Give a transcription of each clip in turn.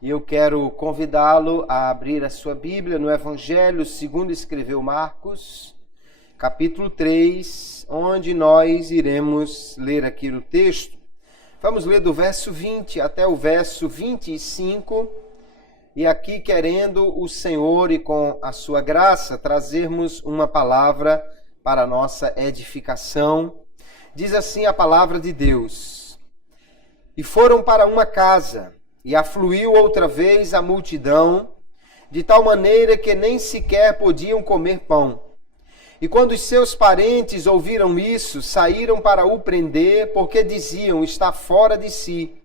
E eu quero convidá-lo a abrir a sua Bíblia no Evangelho segundo escreveu Marcos, capítulo 3, onde nós iremos ler aqui no texto. Vamos ler do verso 20 até o verso 25, e aqui querendo o Senhor e com a sua graça trazermos uma palavra para a nossa edificação. Diz assim a palavra de Deus: E foram para uma casa, e afluiu outra vez a multidão, de tal maneira que nem sequer podiam comer pão. E quando os seus parentes ouviram isso, saíram para o prender, porque diziam: está fora de si.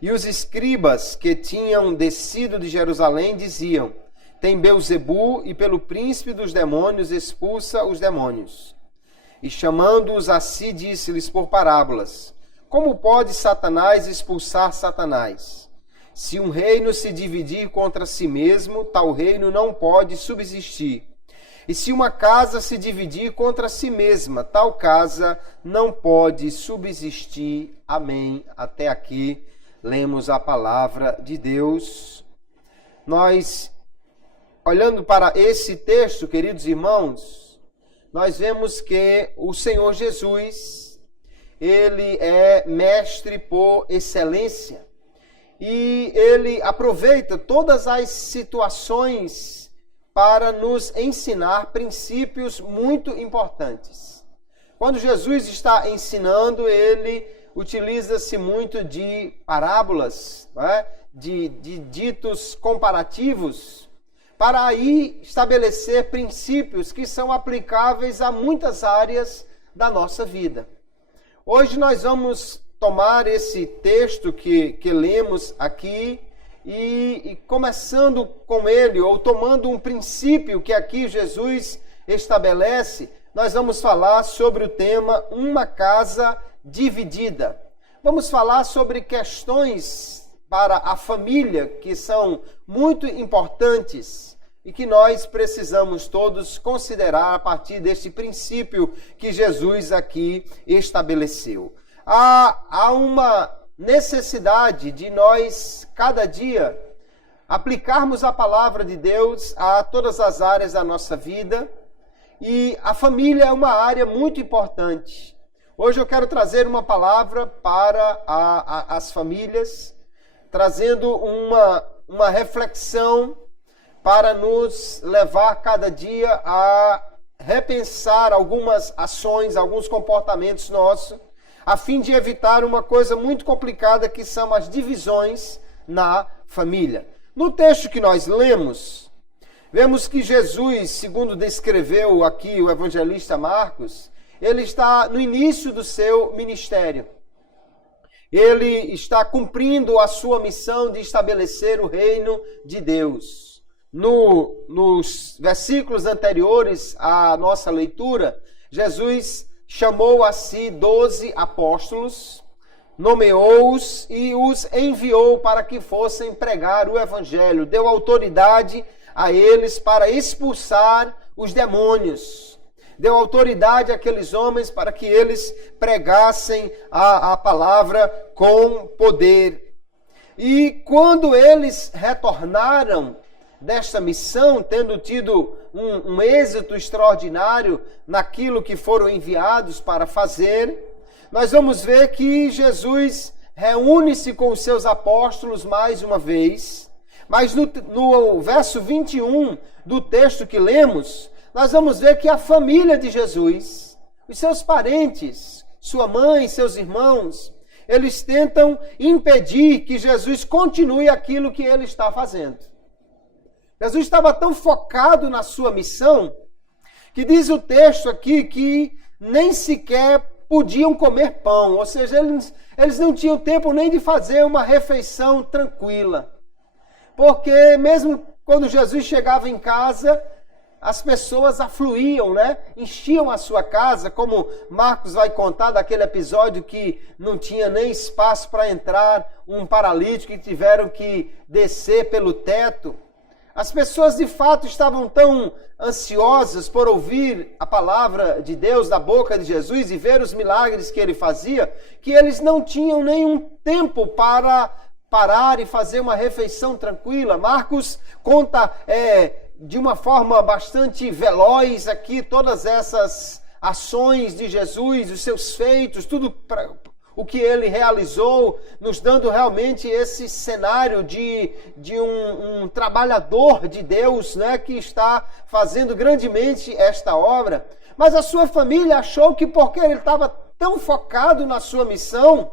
E os escribas que tinham descido de Jerusalém diziam: tem Beelzebu, e pelo príncipe dos demônios expulsa os demônios. E chamando-os a si, disse-lhes por parábolas: como pode Satanás expulsar Satanás? Se um reino se dividir contra si mesmo, tal reino não pode subsistir. E se uma casa se dividir contra si mesma, tal casa não pode subsistir. Amém. Até aqui lemos a palavra de Deus. Nós, olhando para esse texto, queridos irmãos, nós vemos que o Senhor Jesus, ele é mestre por excelência. E ele aproveita todas as situações para nos ensinar princípios muito importantes. Quando Jesus está ensinando, ele utiliza-se muito de parábolas, né? de ditos comparativos, para aí estabelecer princípios que são aplicáveis a muitas áreas da nossa vida. Hoje nós vamos tomar esse texto que lemos aqui e começando com ele, ou tomando um princípio que aqui Jesus estabelece, nós vamos falar sobre o tema uma casa dividida. Vamos falar sobre questões para a família que são muito importantes e que nós precisamos todos considerar a partir deste princípio que Jesus aqui estabeleceu. Há uma necessidade de nós, cada dia, aplicarmos a palavra de Deus a todas as áreas da nossa vida, e a família é uma área muito importante. Hoje eu quero trazer uma palavra para as famílias, trazendo uma reflexão para nos levar cada dia a repensar algumas ações, alguns comportamentos nossos, a fim de evitar uma coisa muito complicada que são as divisões na família. No texto que nós lemos, vemos que Jesus, segundo descreveu aqui o evangelista Marcos, ele está no início do seu ministério. Ele está cumprindo a sua missão de estabelecer o reino de Deus. Nos versículos anteriores à nossa leitura, Jesus chamou a si 12 apóstolos, nomeou-os e os enviou para que fossem pregar o evangelho. Deu autoridade a eles para expulsar os demônios. Deu autoridade àqueles homens para que eles pregassem a palavra com poder. E quando eles retornaram desta missão, tendo tido um êxito extraordinário naquilo que foram enviados para fazer, nós vamos ver que Jesus reúne-se com os seus apóstolos mais uma vez, mas no verso 21 do texto que lemos, nós vamos ver que a família de Jesus, os seus parentes, sua mãe, seus irmãos, eles tentam impedir que Jesus continue aquilo que ele está fazendo. Jesus estava tão focado na sua missão, que diz o texto aqui que nem sequer podiam comer pão, ou seja, eles não tinham tempo nem de fazer uma refeição tranquila. Porque mesmo quando Jesus chegava em casa, as pessoas afluíam, enchiam a sua casa, como Marcos vai contar daquele episódio que não tinha nem espaço para entrar um paralítico e tiveram que descer pelo teto. As pessoas de fato estavam tão ansiosas por ouvir a palavra de Deus da boca de Jesus e ver os milagres que ele fazia, que eles não tinham nenhum tempo para parar e fazer uma refeição tranquila. Marcos conta de uma forma bastante veloz aqui todas essas ações de Jesus, os seus feitos, tudo o que ele realizou, nos dando realmente esse cenário de um trabalhador de Deus, né, que está fazendo grandemente esta obra. Mas a sua família achou que porque ele estava tão focado na sua missão,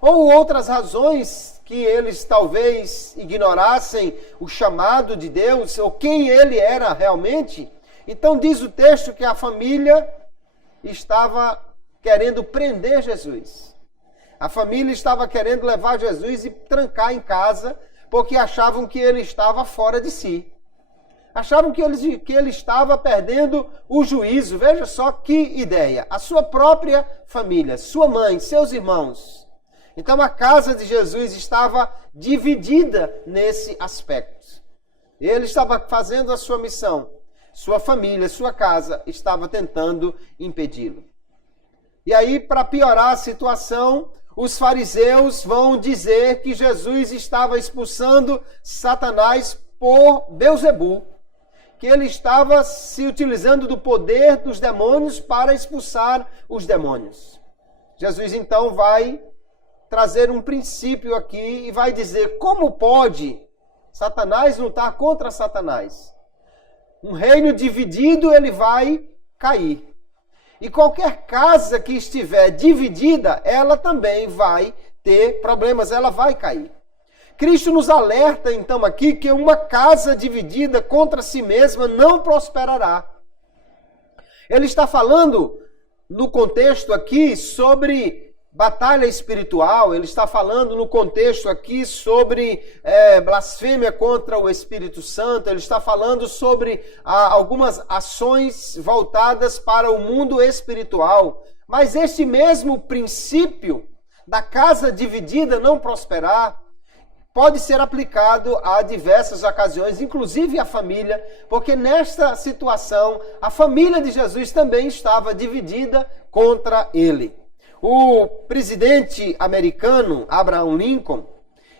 ou outras razões que eles talvez ignorassem o chamado de Deus, ou quem ele era realmente, então diz o texto que a família estava querendo prender Jesus. A família estava querendo levar Jesus e trancar em casa, porque achavam que ele estava fora de si. Achavam que ele estava perdendo o juízo. Veja só que ideia. A sua própria família, sua mãe, seus irmãos. Então a casa de Jesus estava dividida nesse aspecto. Ele estava fazendo a sua missão. Sua família, sua casa estava tentando impedi-lo. E aí, para piorar a situação, os fariseus vão dizer que Jesus estava expulsando Satanás por Beelzebu, que ele estava se utilizando do poder dos demônios para expulsar os demônios. Jesus então vai trazer um princípio aqui e vai dizer como pode Satanás lutar contra Satanás. Um reino dividido, ele vai cair. E qualquer casa que estiver dividida, ela também vai ter problemas, ela vai cair. Cristo nos alerta então aqui que uma casa dividida contra si mesma não prosperará. Ele está falando no contexto aqui sobre batalha espiritual, ele está falando no contexto aqui sobre blasfêmia contra o Espírito Santo, ele está falando sobre algumas ações voltadas para o mundo espiritual. Mas este mesmo princípio da casa dividida não prosperar pode ser aplicado a diversas ocasiões, inclusive a família, porque nesta situação a família de Jesus também estava dividida contra ele. O presidente americano, Abraham Lincoln,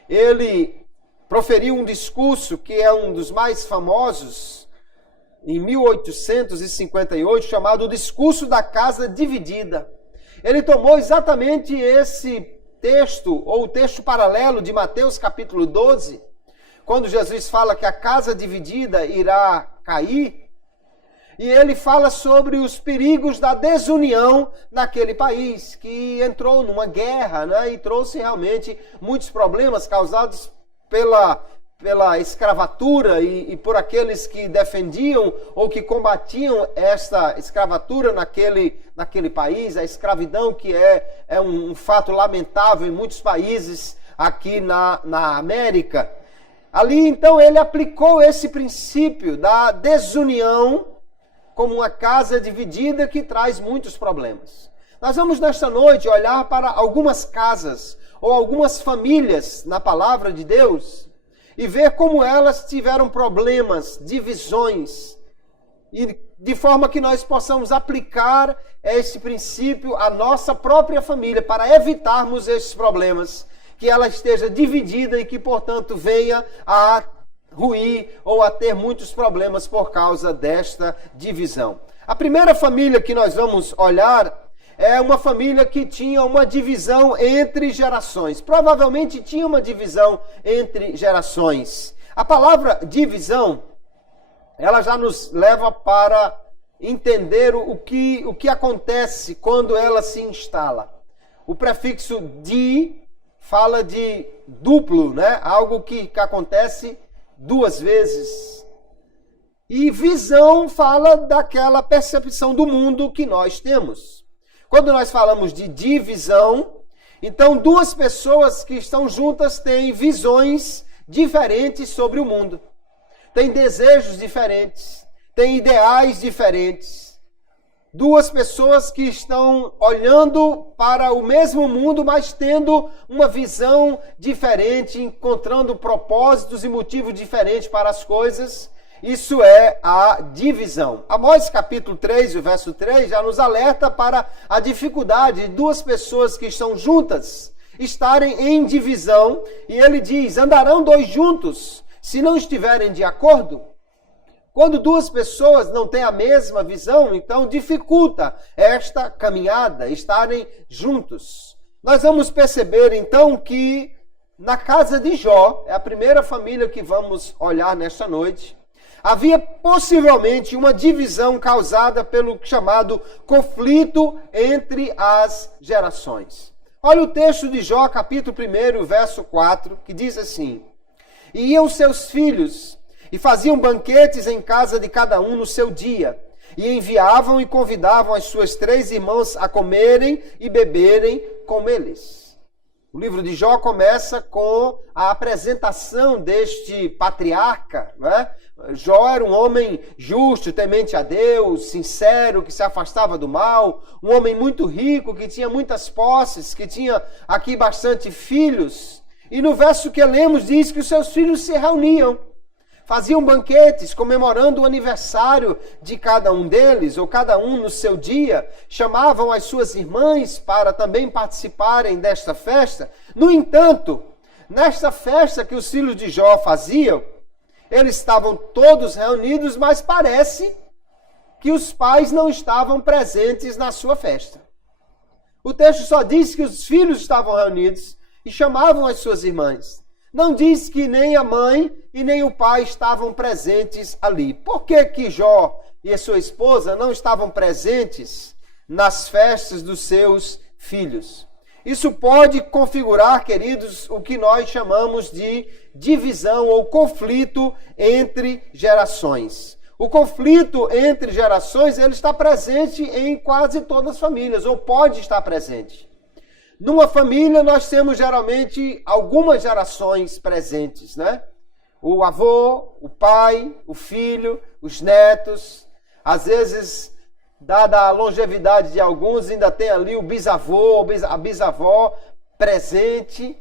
ele proferiu um discurso que é um dos mais famosos, em 1858, chamado o Discurso da Casa Dividida. Ele tomou exatamente esse texto, ou o texto paralelo de Mateus capítulo 12, quando Jesus fala que a casa dividida irá cair, e ele fala sobre os perigos da desunião naquele país, que entrou numa guerra, né, e trouxe realmente muitos problemas causados pela escravatura e por aqueles que defendiam ou que combatiam esta escravatura naquele país, a escravidão que é um fato lamentável em muitos países aqui na América. Ali, então, ele aplicou esse princípio da desunião como uma casa dividida que traz muitos problemas. Nós vamos nesta noite olhar para algumas casas ou algumas famílias na palavra de Deus e ver como elas tiveram problemas, divisões, e de forma que nós possamos aplicar esse princípio à nossa própria família para evitarmos esses problemas, que ela esteja dividida e que, portanto, venha a ruir ou a ter muitos problemas por causa desta divisão. A primeira família que nós vamos olhar é uma família que tinha uma divisão entre gerações. Provavelmente tinha uma divisão entre gerações. A palavra divisão, ela já nos leva para entender o que acontece quando ela se instala. O prefixo di fala de duplo, né? Algo que acontece duas vezes. E visão fala daquela percepção do mundo que nós temos. Quando nós falamos de divisão, então duas pessoas que estão juntas têm visões diferentes sobre o mundo. Têm desejos diferentes, têm ideais diferentes. Duas pessoas que estão olhando para o mesmo mundo, mas tendo uma visão diferente, encontrando propósitos e motivos diferentes para as coisas. Isso é a divisão. Amós capítulo 3, o verso 3, já nos alerta para a dificuldade de duas pessoas que estão juntas estarem em divisão. E ele diz, andarão dois juntos se não estiverem de acordo? Quando duas pessoas não têm a mesma visão, então dificulta esta caminhada, estarem juntos. Nós vamos perceber então que na casa de Jó, é a primeira família que vamos olhar nesta noite, havia possivelmente uma divisão causada pelo chamado conflito entre as gerações. Olha o texto de Jó, capítulo 1, verso 4, que diz assim: E iam seus filhos e faziam banquetes em casa de cada um no seu dia, e enviavam e convidavam as suas 3 irmãs a comerem e beberem com eles. O livro de Jó começa com a apresentação deste patriarca, né? Jó era um homem justo, temente a Deus, sincero, que se afastava do mal, um homem muito rico, que tinha muitas posses, que tinha aqui bastante filhos. E no verso que lemos diz que os seus filhos se reuniam, faziam banquetes comemorando o aniversário de cada um deles, ou cada um no seu dia, chamavam as suas irmãs para também participarem desta festa. No entanto, nesta festa que os filhos de Jó faziam, eles estavam todos reunidos, mas parece que os pais não estavam presentes na sua festa. O texto só diz que os filhos estavam reunidos e chamavam as suas irmãs. Não diz que nem a mãe e nem o pai estavam presentes ali. Por que que Jó e a sua esposa não estavam presentes nas festas dos seus filhos? Isso pode configurar, queridos, o que nós chamamos de divisão ou conflito entre gerações. O conflito entre gerações, ele está presente em quase todas as famílias, ou pode estar presente. Numa família, nós temos geralmente algumas gerações presentes, né? O avô, o pai, o filho, os netos. Às vezes, dada a longevidade de alguns, ainda tem ali o bisavô, a bisavó presente.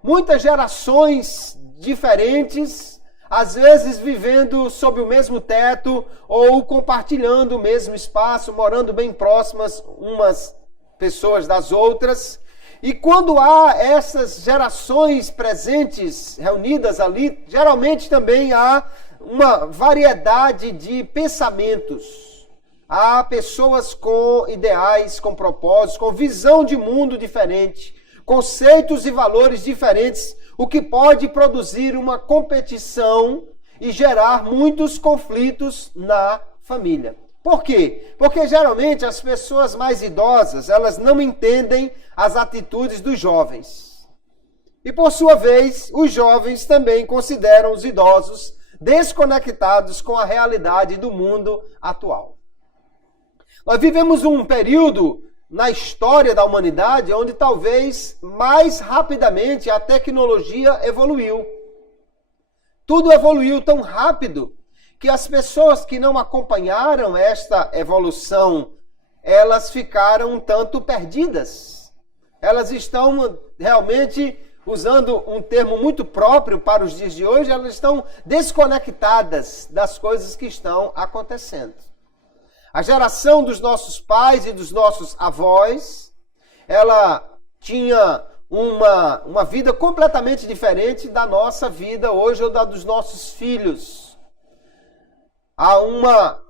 Muitas gerações diferentes, às vezes vivendo sob o mesmo teto ou compartilhando o mesmo espaço, morando bem próximas umas pessoas das outras. E quando há essas gerações presentes, reunidas ali, geralmente também há uma variedade de pensamentos. Há pessoas com ideais, com propósitos, com visão de mundo diferente, conceitos e valores diferentes, o que pode produzir uma competição e gerar muitos conflitos na família. Por quê? Porque geralmente as pessoas mais idosas, elas não entendem as atitudes dos jovens. E por sua vez, os jovens também consideram os idosos desconectados com a realidade do mundo atual. Nós vivemos um período na história da humanidade onde talvez mais rapidamente a tecnologia evoluiu. Tudo evoluiu tão rápido que as pessoas que não acompanharam esta evolução, elas ficaram um tanto perdidas. Elas estão realmente, usando um termo muito próprio para os dias de hoje, elas estão desconectadas das coisas que estão acontecendo. A geração dos nossos pais e dos nossos avós, ela tinha uma vida completamente diferente da nossa vida hoje ou da dos nossos filhos. Há uma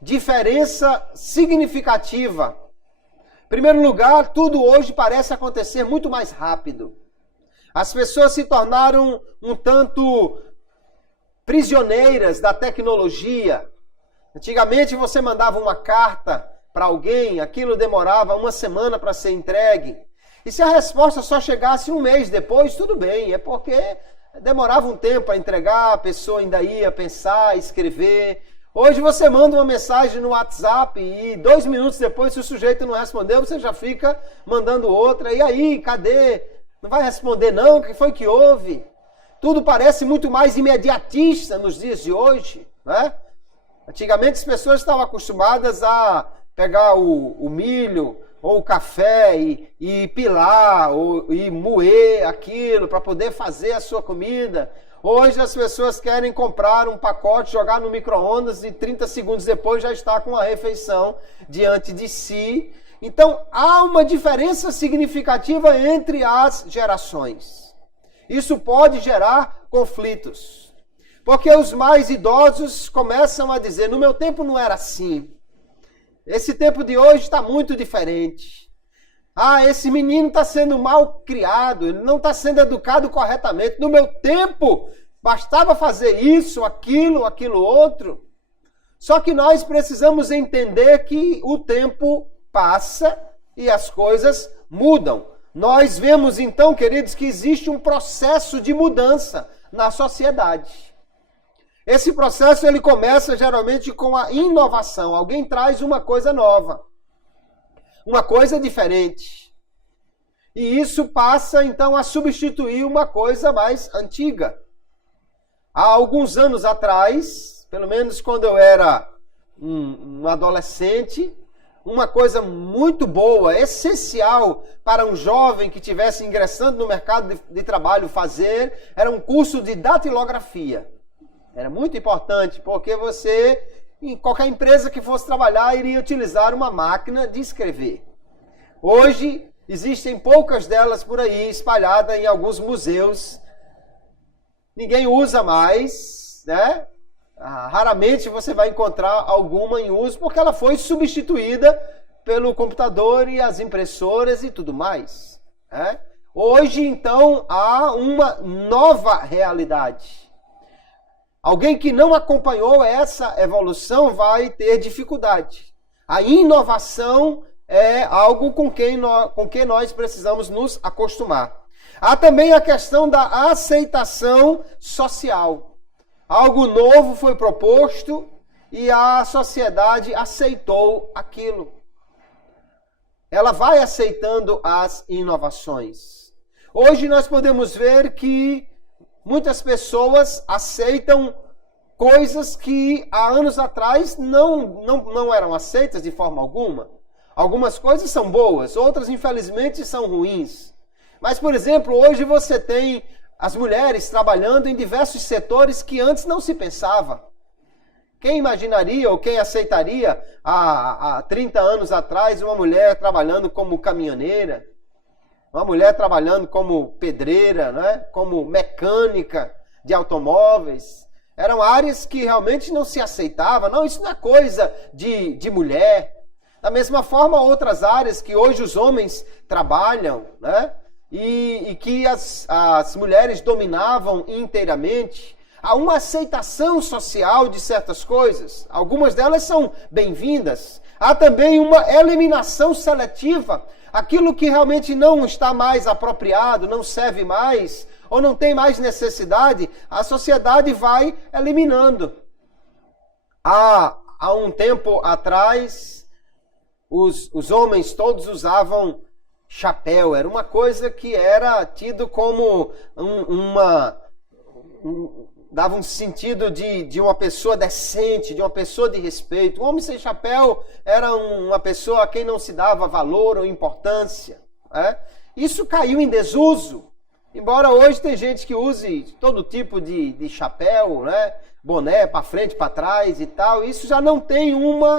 diferença significativa. Em primeiro lugar, tudo hoje parece acontecer muito mais rápido. As pessoas se tornaram um tanto prisioneiras da tecnologia. Antigamente você mandava uma carta para alguém, aquilo demorava uma semana para ser entregue. E se a resposta só chegasse um mês depois, tudo bem, é porque demorava um tempo a entregar, a pessoa ainda ia pensar, escrever. Hoje você manda uma mensagem no WhatsApp e 2 minutos depois, se o sujeito não respondeu, você já fica mandando outra. E aí, cadê? Não vai responder não? O que foi que houve? Tudo parece muito mais imediatista nos dias de hoje, né? Antigamente as pessoas estavam acostumadas a pegar o milho ou o café e pilar e moer aquilo para poder fazer a sua comida. Hoje as pessoas querem comprar um pacote, jogar no micro-ondas e 30 segundos depois já está com a refeição diante de si. Então há uma diferença significativa entre as gerações. Isso pode gerar conflitos. Porque os mais idosos começam a dizer, no meu tempo não era assim. Esse tempo de hoje está muito diferente. Esse menino está sendo mal criado, ele não está sendo educado corretamente. No meu tempo, bastava fazer isso, aquilo outro. Só que nós precisamos entender que o tempo passa e as coisas mudam. Nós vemos então, queridos, que existe um processo de mudança na sociedade. Esse processo ele começa geralmente com a inovação. Alguém traz uma coisa nova. Uma coisa diferente. E isso passa, então, a substituir uma coisa mais antiga. Há alguns anos atrás, pelo menos quando eu era um adolescente, uma coisa muito boa, essencial para um jovem que estivesse ingressando no mercado de trabalho fazer, era um curso de datilografia. Era muito importante, porque você, em qualquer empresa que fosse trabalhar, iria utilizar uma máquina de escrever. Hoje, existem poucas delas por aí, espalhadas em alguns museus. Ninguém usa mais, né? Raramente você vai encontrar alguma em uso, porque ela foi substituída pelo computador e as impressoras e tudo mais. Né? Hoje, então, há uma nova realidade. Alguém que não acompanhou essa evolução vai ter dificuldade. A inovação é algo com que nós precisamos nos acostumar. Há também a questão da aceitação social. Algo novo foi proposto e a sociedade aceitou aquilo. Ela vai aceitando as inovações. Hoje nós podemos ver que muitas pessoas aceitam coisas que há anos atrás não eram aceitas de forma alguma. Algumas coisas são boas, outras infelizmente são ruins. Mas, por exemplo, hoje você tem as mulheres trabalhando em diversos setores que antes não se pensava. Quem imaginaria ou quem aceitaria há 30 anos atrás uma mulher trabalhando como caminhoneira? Uma mulher trabalhando como pedreira, né? Como mecânica de automóveis. Eram áreas que realmente não se aceitava. Não, isso não é coisa de mulher. Da mesma forma, outras áreas que hoje os homens trabalham, né? E que as mulheres dominavam inteiramente. Há uma aceitação social de certas coisas. Algumas delas são bem-vindas. Há também uma eliminação seletiva. Aquilo que realmente não está mais apropriado, não serve mais, ou não tem mais necessidade, a sociedade vai eliminando. Há um tempo atrás, os homens todos usavam chapéu. Era uma coisa que era tido como dava um sentido de uma pessoa decente, de uma pessoa de respeito. Um homem sem chapéu era uma pessoa a quem não se dava valor ou importância. Né? Isso caiu em desuso. Embora hoje tem gente que use todo tipo de chapéu, né? Boné para frente, para trás e tal. Isso já não tem o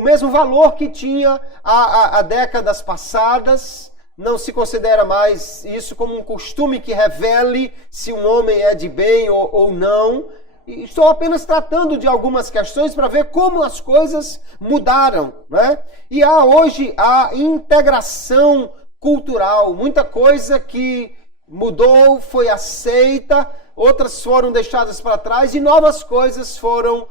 mesmo valor que tinha há décadas passadas. Não se considera mais isso como um costume que revele se um homem é de bem ou não. E estou apenas tratando de algumas questões para ver como as coisas mudaram. Né? E há hoje a integração cultural. Muita coisa que mudou, foi aceita, outras foram deixadas para trás e novas coisas foram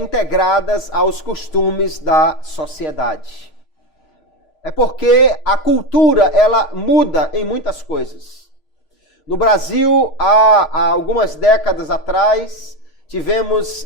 integradas aos costumes da sociedade. É porque a cultura, ela muda em muitas coisas. No Brasil, há algumas décadas atrás, tivemos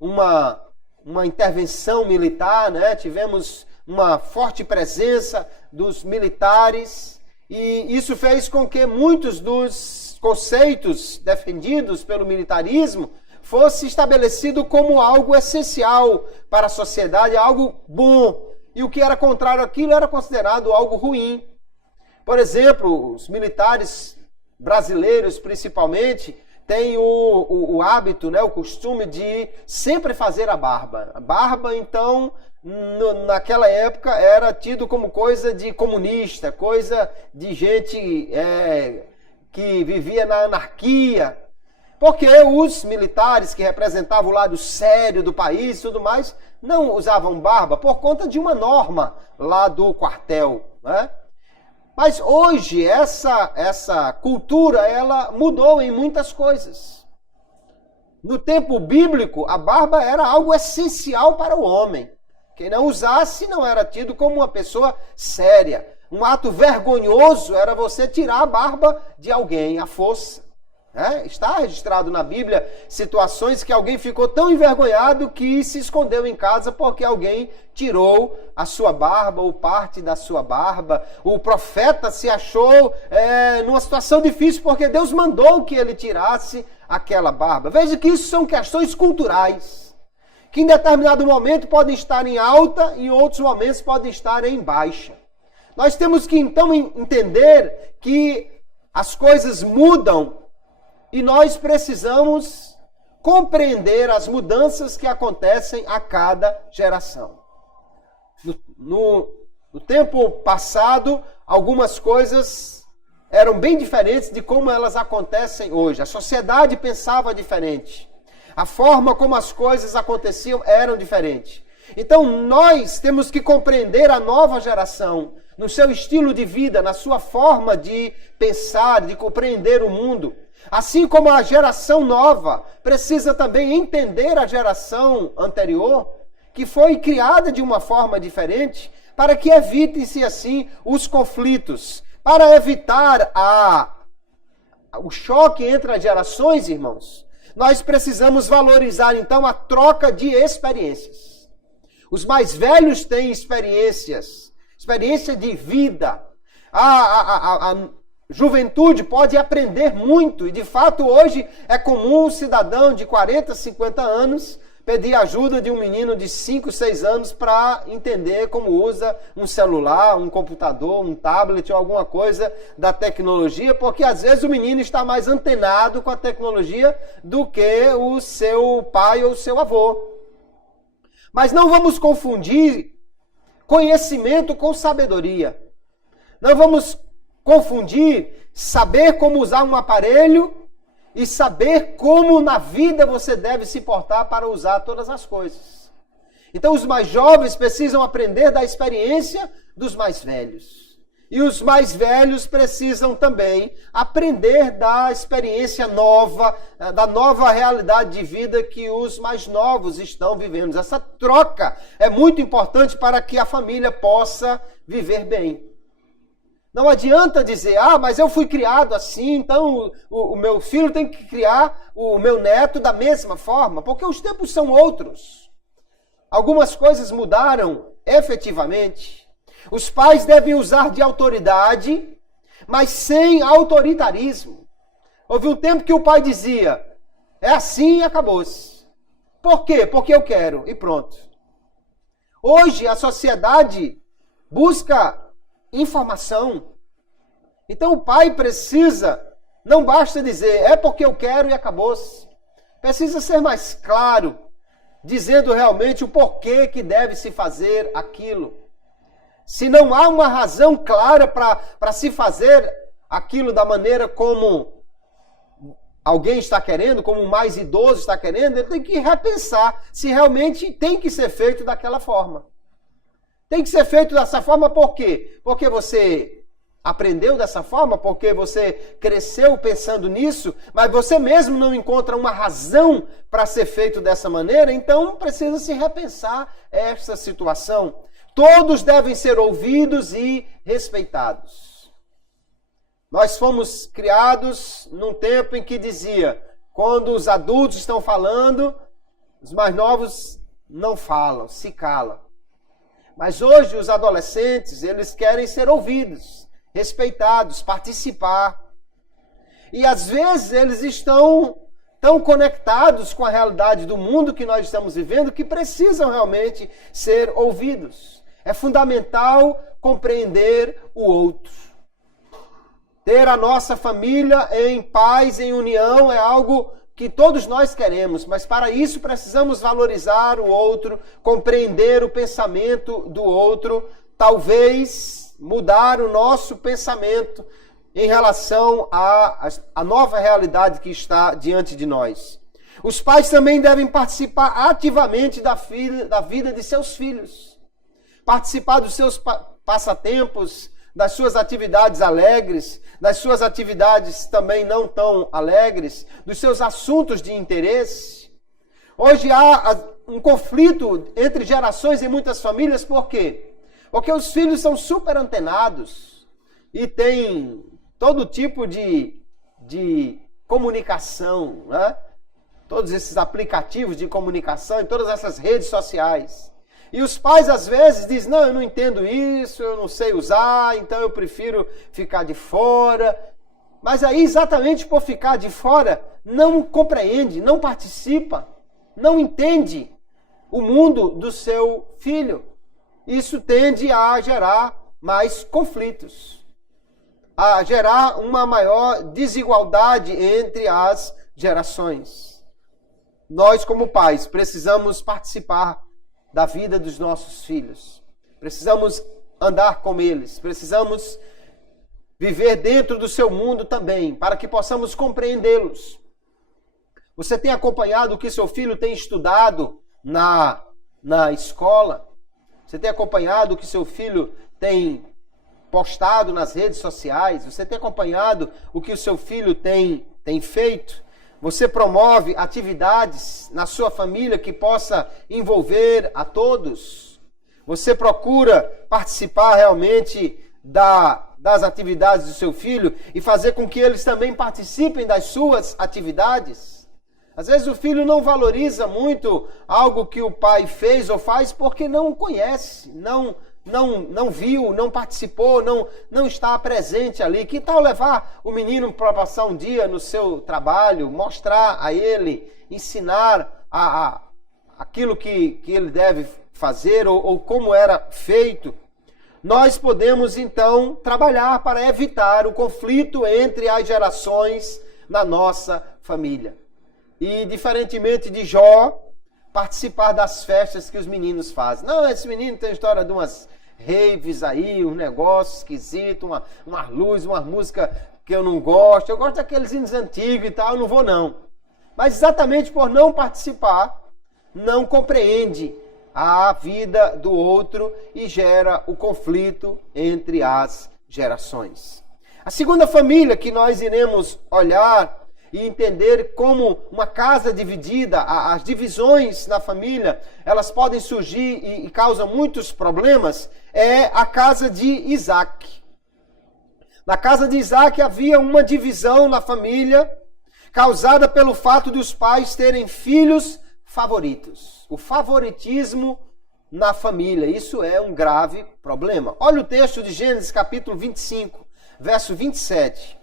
uma intervenção militar, né? Tivemos uma forte presença dos militares, e isso fez com que muitos dos conceitos defendidos pelo militarismo fosse estabelecido como algo essencial para a sociedade, algo bom. E o que era contrário àquilo era considerado algo ruim. Por exemplo, os militares brasileiros, principalmente, têm o hábito, né, o costume de sempre fazer a barba. A barba, então, naquela época, era tido como coisa de comunista, coisa de gente que vivia na anarquia. Porque os militares que representavam o lado sério do país e tudo mais, não usavam barba por conta de uma norma lá do quartel, né? Mas hoje essa cultura, ela mudou em muitas coisas. No tempo bíblico, a barba era algo essencial para o homem. Quem não usasse não era tido como uma pessoa séria. Um ato vergonhoso era você tirar a barba de alguém à força. Está registrado na Bíblia situações que alguém ficou tão envergonhado que se escondeu em casa porque alguém tirou a sua barba ou parte da sua barba. O profeta se achou numa situação difícil porque Deus mandou que ele tirasse aquela barba. Veja que isso são questões culturais, que em determinado momento podem estar em alta e em outros momentos podem estar em baixa. Nós temos que então entender que as coisas mudam e nós precisamos compreender as mudanças que acontecem a cada geração. No tempo passado, algumas coisas eram bem diferentes de como elas acontecem hoje. A sociedade pensava diferente. A forma como as coisas aconteciam eram diferentes. Então nós temos que compreender a nova geração, no seu estilo de vida, na sua forma de pensar, de compreender o mundo. Assim como a geração nova precisa também entender a geração anterior, que foi criada de uma forma diferente, para que evitem-se assim os conflitos. Para evitar o choque entre as gerações, irmãos, nós precisamos valorizar então a troca de experiências. Os mais velhos têm experiência de vida. A juventude pode aprender muito, e de fato hoje é comum um cidadão de 40, 50 anos pedir ajuda de um menino de 5, 6 anos para entender como usa um celular, um computador, um tablet ou alguma coisa da tecnologia, porque às vezes o menino está mais antenado com a tecnologia do que o seu pai ou o seu avô. Mas não vamos confundir conhecimento com sabedoria. Não vamos confundir saber como usar um aparelho e saber como na vida você deve se portar para usar todas as coisas. Então os mais jovens precisam aprender da experiência dos mais velhos. E os mais velhos precisam também aprender da experiência nova, da nova realidade de vida que os mais novos estão vivendo. Essa troca é muito importante para que a família possa viver bem. Não adianta dizer, mas eu fui criado assim, então o meu filho tem que criar o meu neto da mesma forma, porque os tempos são outros. Algumas coisas mudaram efetivamente. Os pais devem usar de autoridade, mas sem autoritarismo. Houve um tempo que o pai dizia, é assim e acabou-se. Por quê? Porque eu quero e pronto. Hoje a sociedade busca informação. Então o pai precisa, não basta dizer, é porque eu quero e acabou-se. Precisa ser mais claro, dizendo realmente o porquê que deve se fazer aquilo. Se não há uma razão clara para se fazer aquilo da maneira como alguém está querendo, como o mais idoso está querendo, ele tem que repensar se realmente tem que ser feito daquela forma. Tem que ser feito dessa forma por quê? Porque você aprendeu dessa forma, porque você cresceu pensando nisso, mas você mesmo não encontra uma razão para ser feito dessa maneira, então precisa se repensar essa situação. Todos devem ser ouvidos e respeitados. Nós fomos criados num tempo em que dizia, quando os adultos estão falando, os mais novos não falam, se calam. Mas hoje os adolescentes, eles querem ser ouvidos, respeitados, participar. E às vezes eles estão tão conectados com a realidade do mundo que nós estamos vivendo, que precisam realmente ser ouvidos. É fundamental compreender o outro. Ter a nossa família em paz, em união, é algo que todos nós queremos, mas para isso precisamos valorizar o outro, compreender o pensamento do outro, talvez mudar o nosso pensamento em relação à nova realidade que está diante de nós. Os pais também devem participar ativamente da vida de seus filhos, participar dos seus passatempos, das suas atividades alegres, das suas atividades também não tão alegres, dos seus assuntos de interesse. Hoje há um conflito entre gerações em muitas famílias, por quê? Porque os filhos são super antenados e têm todo tipo de comunicação, né? Todos esses aplicativos de comunicação e todas essas redes sociais. E os pais às vezes dizem, não, eu não entendo isso, eu não sei usar, então eu prefiro ficar de fora. Mas aí exatamente por ficar de fora, não compreende, não participa, não entende o mundo do seu filho. Isso tende a gerar mais conflitos, a gerar uma maior desigualdade entre as gerações. Nós, como pais, precisamos participar da vida dos nossos filhos. Precisamos andar com eles, precisamos viver dentro do seu mundo também, para que possamos compreendê-los. Você tem acompanhado o que seu filho tem estudado na escola? Você tem acompanhado o que seu filho tem postado nas redes sociais? Você tem acompanhado o que o seu filho tem feito? Você promove atividades na sua família que possa envolver a todos? Você procura participar realmente das atividades do seu filho e fazer com que eles também participem das suas atividades? Às vezes o filho não valoriza muito algo que o pai fez ou faz porque não conhece, não viu, não participou, não está presente ali. Que tal levar o menino para passar um dia no seu trabalho, mostrar a ele, ensinar aquilo que ele deve fazer ou como era feito? Nós podemos então trabalhar para evitar o conflito entre as gerações na nossa família. E diferentemente de Jó, participar das festas que os meninos fazem. Não, esse menino tem a história de umas raves aí, um negócio esquisito, uma luz, uma música que eu não gosto. Eu gosto daqueles hinos antigos e tal, eu não vou não. Mas exatamente por não participar, não compreende a vida do outro e gera o conflito entre as gerações. A segunda família que nós iremos olhar e entender como uma casa dividida, as divisões na família, elas podem surgir e causam muitos problemas, é a casa de Isaac. Na casa de Isaac havia uma divisão na família, causada pelo fato de os pais terem filhos favoritos. O favoritismo na família, isso é um grave problema. Olha o texto de Gênesis capítulo 25, verso 27.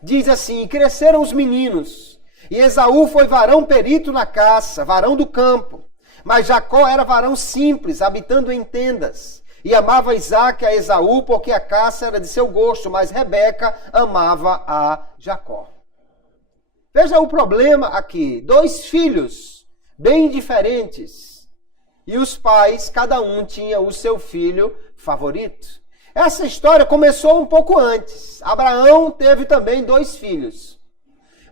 Diz assim: e cresceram os meninos, e Esaú foi varão perito na caça, varão do campo. Mas Jacó era varão simples, habitando em tendas. E amava Isaque a Esaú, porque a caça era de seu gosto, mas Rebeca amava a Jacó. Veja o problema aqui. 2 filhos bem diferentes. E os pais, cada um tinha o seu filho favorito. Essa história começou um pouco antes. Abraão teve também 2 filhos.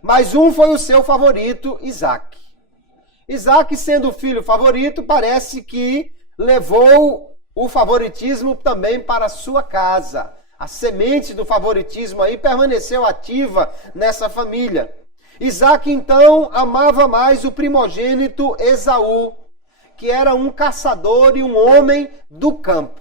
Mas um foi o seu favorito, Isaque. Isaque, sendo o filho favorito, parece que levou o favoritismo também para a sua casa. A semente do favoritismo aí permaneceu ativa nessa família. Isaque, então, amava mais o primogênito Esaú, que era um caçador e um homem do campo.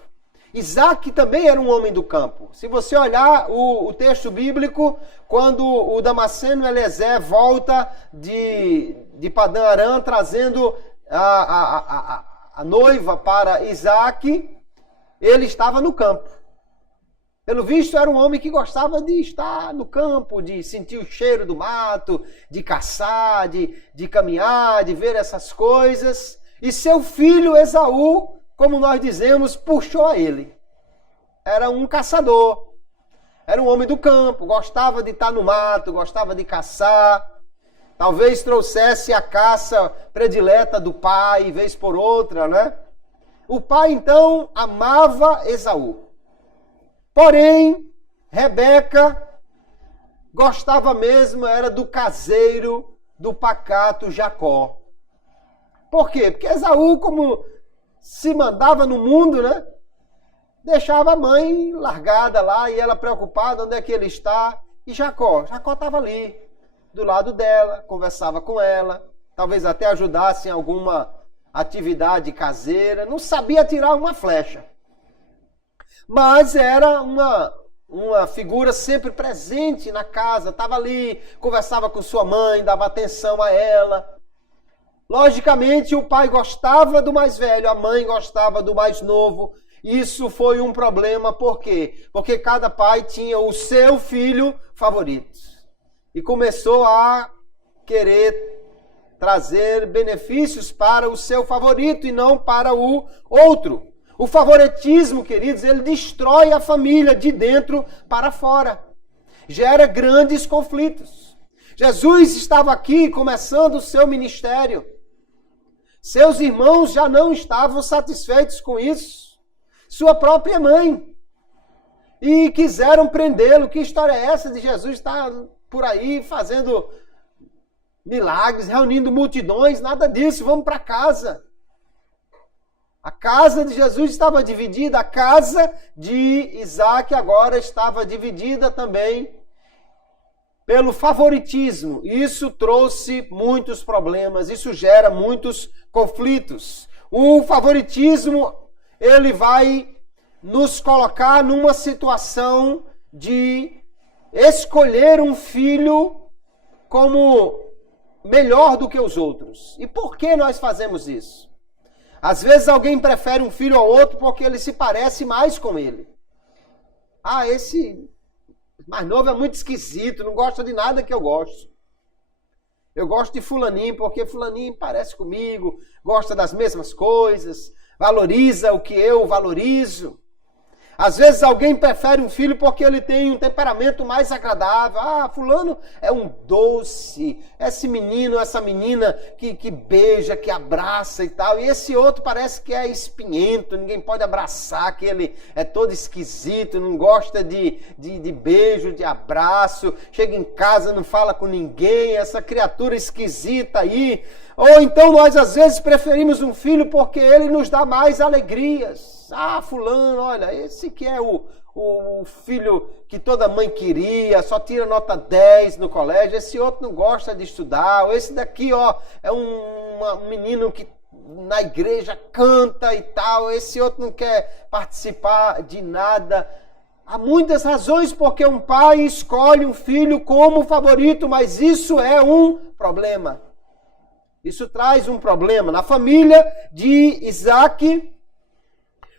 Isaac também era um homem do campo. Se você olhar o texto bíblico, quando o Damasceno Eliezer volta de Padã Arã, trazendo a noiva para Isaac, ele estava no campo. Pelo visto, era um homem que gostava de estar no campo, de sentir o cheiro do mato, de caçar, de caminhar, de ver essas coisas. E seu filho Esaú, como nós dizemos, puxou a ele. Era um caçador, era um homem do campo, gostava de estar no mato, gostava de caçar. Talvez trouxesse a caça predileta do pai, vez por outra, né? O pai, então, amava Esaú. Porém, Rebeca gostava mesmo, era do caseiro, do pacato Jacó. Por quê? Porque Esaú, como se mandava no mundo, né? Deixava a mãe largada lá e ela preocupada onde é que ele está. E Jacó estava ali, do lado dela, conversava com ela, talvez até ajudasse em alguma atividade caseira, não sabia tirar uma flecha. Mas era uma figura sempre presente na casa, estava ali, conversava com sua mãe, dava atenção a ela. Logicamente, o pai gostava do mais velho, a mãe gostava do mais novo. Isso foi um problema, por quê? Porque cada pai tinha o seu filho favorito. E começou a querer trazer benefícios para o seu favorito e não para o outro. O favoritismo, queridos, ele destrói a família de dentro para fora. Gera grandes conflitos. Jesus estava aqui começando o seu ministério. Seus irmãos já não estavam satisfeitos com isso. Sua própria mãe. E quiseram prendê-lo. Que história é essa de Jesus estar por aí fazendo milagres, reunindo multidões? Nada disso, vamos para casa. A casa de Jesus estava dividida, a casa de Isaac agora estava dividida também pelo favoritismo. Isso trouxe muitos problemas, isso gera muitos conflitos. O favoritismo, ele vai nos colocar numa situação de escolher um filho como melhor do que os outros. E por que nós fazemos isso? Às vezes alguém prefere um filho ao outro porque ele se parece mais com ele. Ah, esse mais novo é muito esquisito, não gosta de nada que eu gosto. Eu gosto de fulaninho porque fulaninho parece comigo, gosta das mesmas coisas, valoriza o que eu valorizo. Às vezes alguém prefere um filho porque ele tem um temperamento mais agradável. Ah, fulano é um doce. Esse menino, essa menina que beija, que abraça e tal. E esse outro parece que é espinhento, ninguém pode abraçar, que ele é todo esquisito, não gosta de beijo, de abraço. Chega em casa, não fala com ninguém, essa criatura esquisita aí. Ou então nós às vezes preferimos um filho porque ele nos dá mais alegrias. Ah, fulano, olha, esse que é o filho que toda mãe queria, só tira nota 10 no colégio, esse outro não gosta de estudar, ou esse daqui, ó, é um menino que na igreja canta e tal, esse outro não quer participar de nada. Há muitas razões porque um pai escolhe um filho como favorito, mas isso é um problema. Isso traz um problema. Na família de Isaac,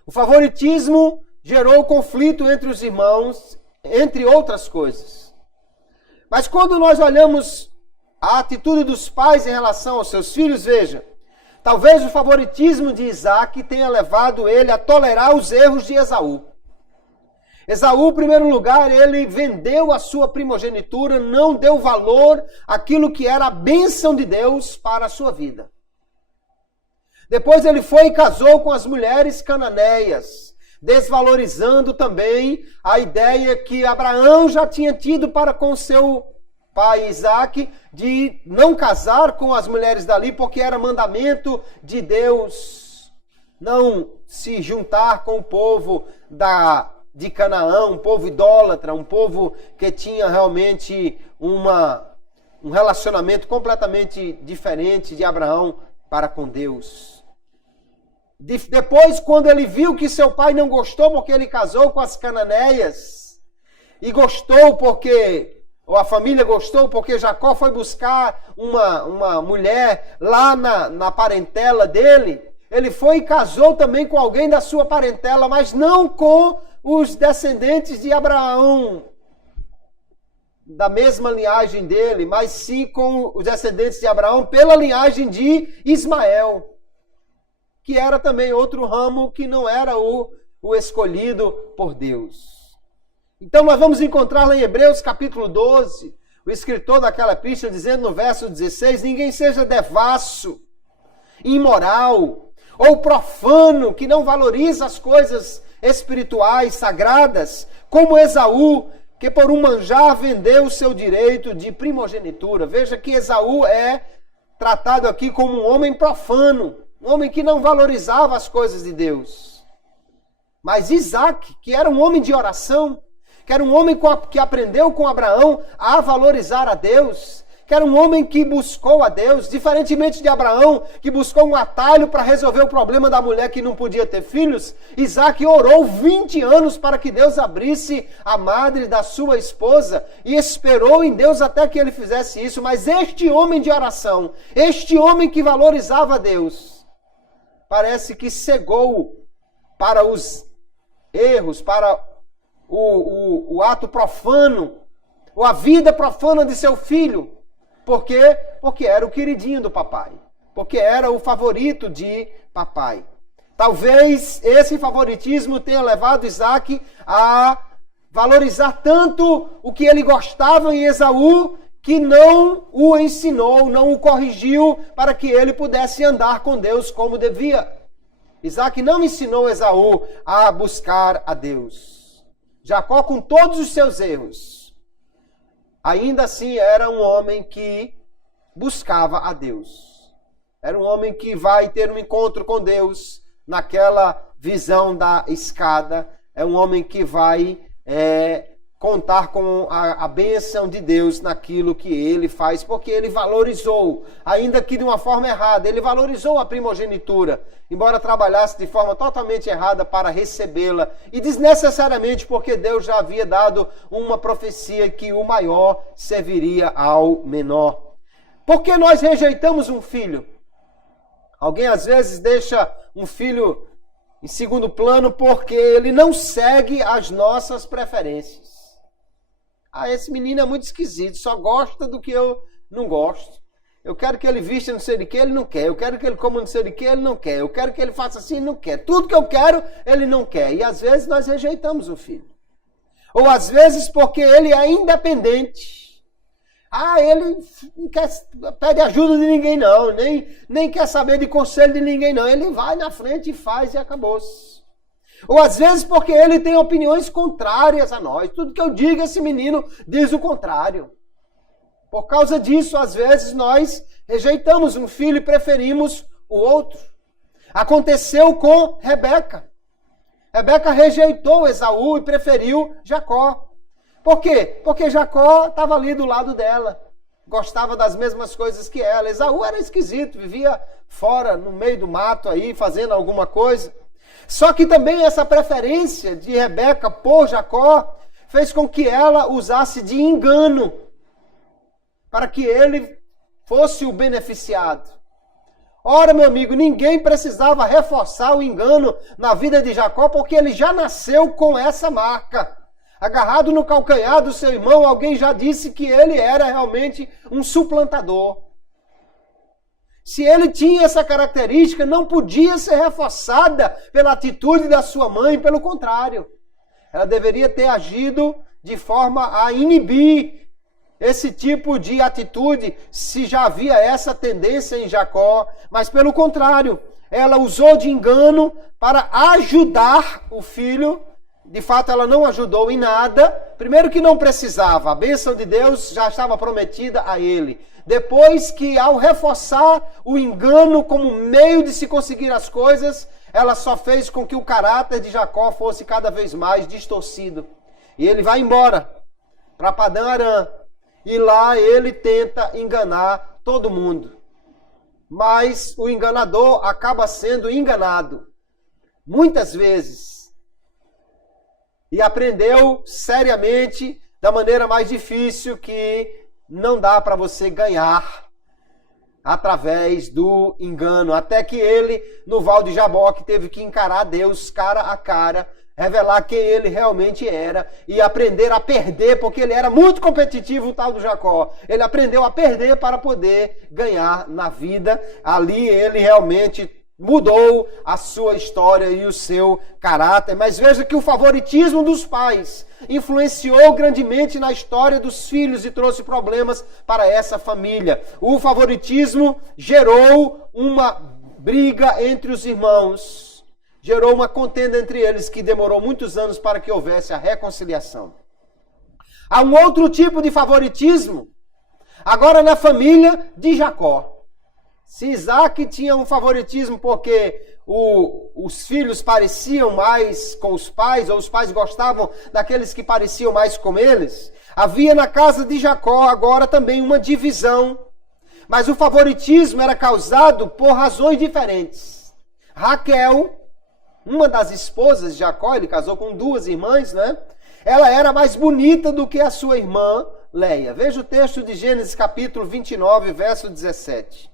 o favoritismo gerou conflito entre os irmãos, entre outras coisas. Mas quando nós olhamos a atitude dos pais em relação aos seus filhos, veja, talvez o favoritismo de Isaac tenha levado ele a tolerar os erros de Esaú. Esaú, em primeiro lugar, ele vendeu a sua primogenitura, não deu valor àquilo que era a bênção de Deus para a sua vida. Depois ele foi e casou com as mulheres cananeias, desvalorizando também a ideia que Abraão já tinha tido para com seu pai Isaac, de não casar com as mulheres dali, porque era mandamento de Deus não se juntar com o povo de Canaã, um povo idólatra, um povo que tinha realmente um relacionamento completamente diferente de Abraão para com Deus. Depois, quando ele viu que seu pai não gostou porque ele casou com as cananeias, e gostou porque, ou a família gostou porque Jacó foi buscar uma mulher lá na parentela dele, ele foi e casou também com alguém da sua parentela, mas não com os descendentes de Abraão, da mesma linhagem dele, mas sim com os descendentes de Abraão pela linhagem de Ismael, que era também outro ramo que não era o escolhido por Deus. Então nós vamos encontrar lá em Hebreus capítulo 12, o escritor daquela epístola dizendo no verso 16, ninguém seja devasso, imoral ou profano, que não valoriza as coisas espirituais, sagradas, como Esaú, que por um manjar vendeu o seu direito de primogenitura. Veja que Esaú é tratado aqui como um homem profano, um homem que não valorizava as coisas de Deus. Mas Isaac, que era um homem de oração, que era um homem que aprendeu com Abraão a valorizar a Deus, que era um homem que buscou a Deus, diferentemente de Abraão, que buscou um atalho para resolver o problema da mulher que não podia ter filhos, Isaac orou 20 anos para que Deus abrisse a madre da sua esposa e esperou em Deus até que ele fizesse isso. Mas este homem de oração, este homem que valorizava a Deus, parece que cegou para os erros, para o ato profano, ou a vida profana de seu filho. Por quê? Porque era o queridinho do papai. Porque era o favorito de papai. Talvez esse favoritismo tenha levado Isaac a valorizar tanto o que ele gostava em Esaú, que não o ensinou, não o corrigiu para que ele pudesse andar com Deus como devia. Isaac não ensinou Esaú a buscar a Deus. Jacó, com todos os seus erros, ainda assim era um homem que buscava a Deus. Era um homem que vai ter um encontro com Deus naquela visão da escada. É um homem que vai contar com a bênção de Deus naquilo que ele faz, porque ele valorizou, ainda que de uma forma errada, ele valorizou a primogenitura, embora trabalhasse de forma totalmente errada para recebê-la, e desnecessariamente porque Deus já havia dado uma profecia que o maior serviria ao menor. Por que nós rejeitamos um filho? Alguém às vezes deixa um filho em segundo plano porque ele não segue as nossas preferências. Esse menino é muito esquisito, só gosta do que eu não gosto. Eu quero que ele vista não sei de que, ele não quer. Eu quero que ele coma não sei de que, ele não quer. Eu quero que ele faça assim, ele não quer. Tudo que eu quero, ele não quer. E às vezes nós rejeitamos o filho. Ou às vezes porque ele é independente. Ele não quer, pede ajuda de ninguém não, nem quer saber de conselho de ninguém não. Ele vai na frente e faz e acabou-se. Ou às vezes porque ele tem opiniões contrárias a nós. Tudo que eu digo, esse menino diz o contrário. Por causa disso, às vezes nós rejeitamos um filho e preferimos o outro. Aconteceu com Rebeca. Rebeca rejeitou Esaú e preferiu Jacó. Por quê? Porque Jacó estava ali do lado dela. Gostava das mesmas coisas que ela. Esaú era esquisito, vivia fora, no meio do mato aí, fazendo alguma coisa. Só que também essa preferência de Rebeca por Jacó fez com que ela usasse de engano para que ele fosse o beneficiado. Ora, meu amigo, ninguém precisava reforçar o engano na vida de Jacó, porque ele já nasceu com essa marca. Agarrado no calcanhar do seu irmão, alguém já disse que ele era realmente um suplantador. Se ele tinha essa característica, não podia ser reforçada pela atitude da sua mãe, pelo contrário. Ela deveria ter agido de forma a inibir esse tipo de atitude, se já havia essa tendência em Jacó. Mas pelo contrário, ela usou de engano para ajudar o filho. De fato, ela não ajudou em nada. Primeiro que não precisava, a bênção de Deus já estava prometida a ele. Depois que, ao reforçar o engano como meio de se conseguir as coisas, ela só fez com que o caráter de Jacó fosse cada vez mais distorcido. E ele vai embora para Padã Arã. E lá ele tenta enganar todo mundo. Mas o enganador acaba sendo enganado. Muitas vezes. E aprendeu seriamente, da maneira mais difícil, que não dá para você ganhar através do engano. Até que ele, no Val de Jaboque, teve que encarar Deus cara a cara, revelar quem ele realmente era e aprender a perder, porque ele era muito competitivo, o tal do Jacó. Ele aprendeu a perder para poder ganhar na vida. Ali ele realmente mudou a sua história e o seu caráter. Mas veja que o favoritismo dos pais influenciou grandemente na história dos filhos e trouxe problemas para essa família. O favoritismo gerou uma briga entre os irmãos. Gerou uma contenda entre eles que demorou muitos anos para que houvesse a reconciliação. Há um outro tipo de favoritismo, agora na família de Jacó. Se Isaac tinha um favoritismo porque os filhos pareciam mais com os pais, ou os pais gostavam daqueles que pareciam mais com eles, havia na casa de Jacó agora também uma divisão. Mas o favoritismo era causado por razões diferentes. Raquel, uma das esposas de Jacó, ele casou com duas irmãs, né? Ela era mais bonita do que a sua irmã Leia. Veja o texto de Gênesis capítulo 29, verso 17.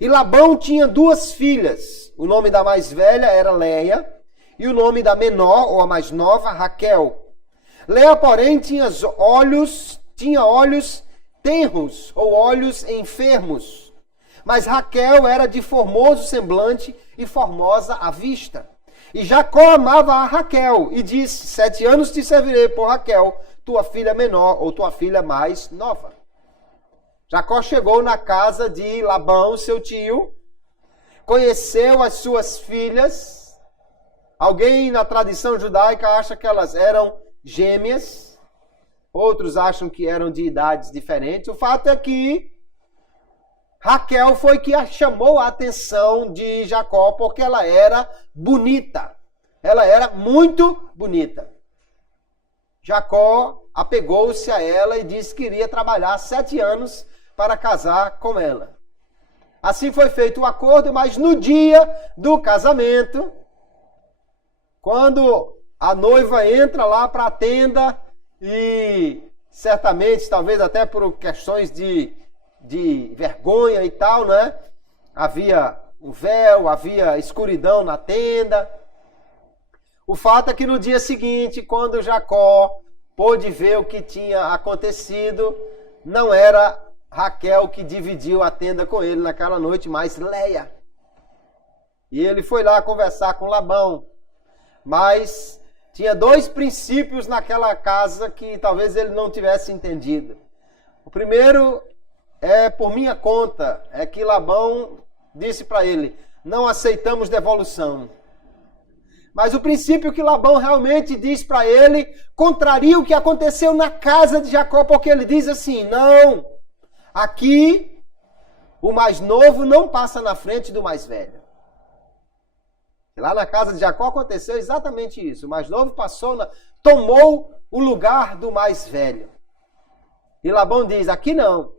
E Labão tinha duas filhas. O nome da mais velha era Leia e o nome da menor, ou a mais nova, Raquel. Leia, porém, tinha olhos tenros, ou olhos enfermos. Mas Raquel era de formoso semblante e formosa à vista. E Jacó amava a Raquel e disse: 7 anos te servirei por Raquel, tua filha menor ou tua filha mais nova. Jacó chegou na casa de Labão, seu tio, conheceu as suas filhas. Alguém na tradição judaica acha que elas eram gêmeas, outros acham que eram de idades diferentes. O fato é que Raquel foi que chamou a atenção de Jacó porque ela era bonita. Ela era muito bonita. Jacó apegou-se a ela e disse que iria trabalhar 7 anos para casar com ela. Assim foi feito o acordo, mas no dia do casamento, quando a noiva entra lá para a tenda e certamente, talvez até por questões de vergonha e tal, né? Havia um véu, havia escuridão na tenda. O fato é que no dia seguinte, quando Jacó pôde ver o que tinha acontecido, não era Raquel que dividiu a tenda com ele naquela noite, mas Leia. E ele foi lá conversar com Labão. Mas tinha 2 princípios naquela casa que talvez ele não tivesse entendido. O primeiro é por minha conta, é que Labão disse para ele: não aceitamos devolução. Mas o princípio que Labão realmente diz para ele contraria o que aconteceu na casa de Jacó, porque ele diz assim: não, aqui o mais novo não passa na frente do mais velho. Lá na casa de Jacó aconteceu exatamente isso. O mais novo tomou o lugar do mais velho. E Labão diz: aqui não.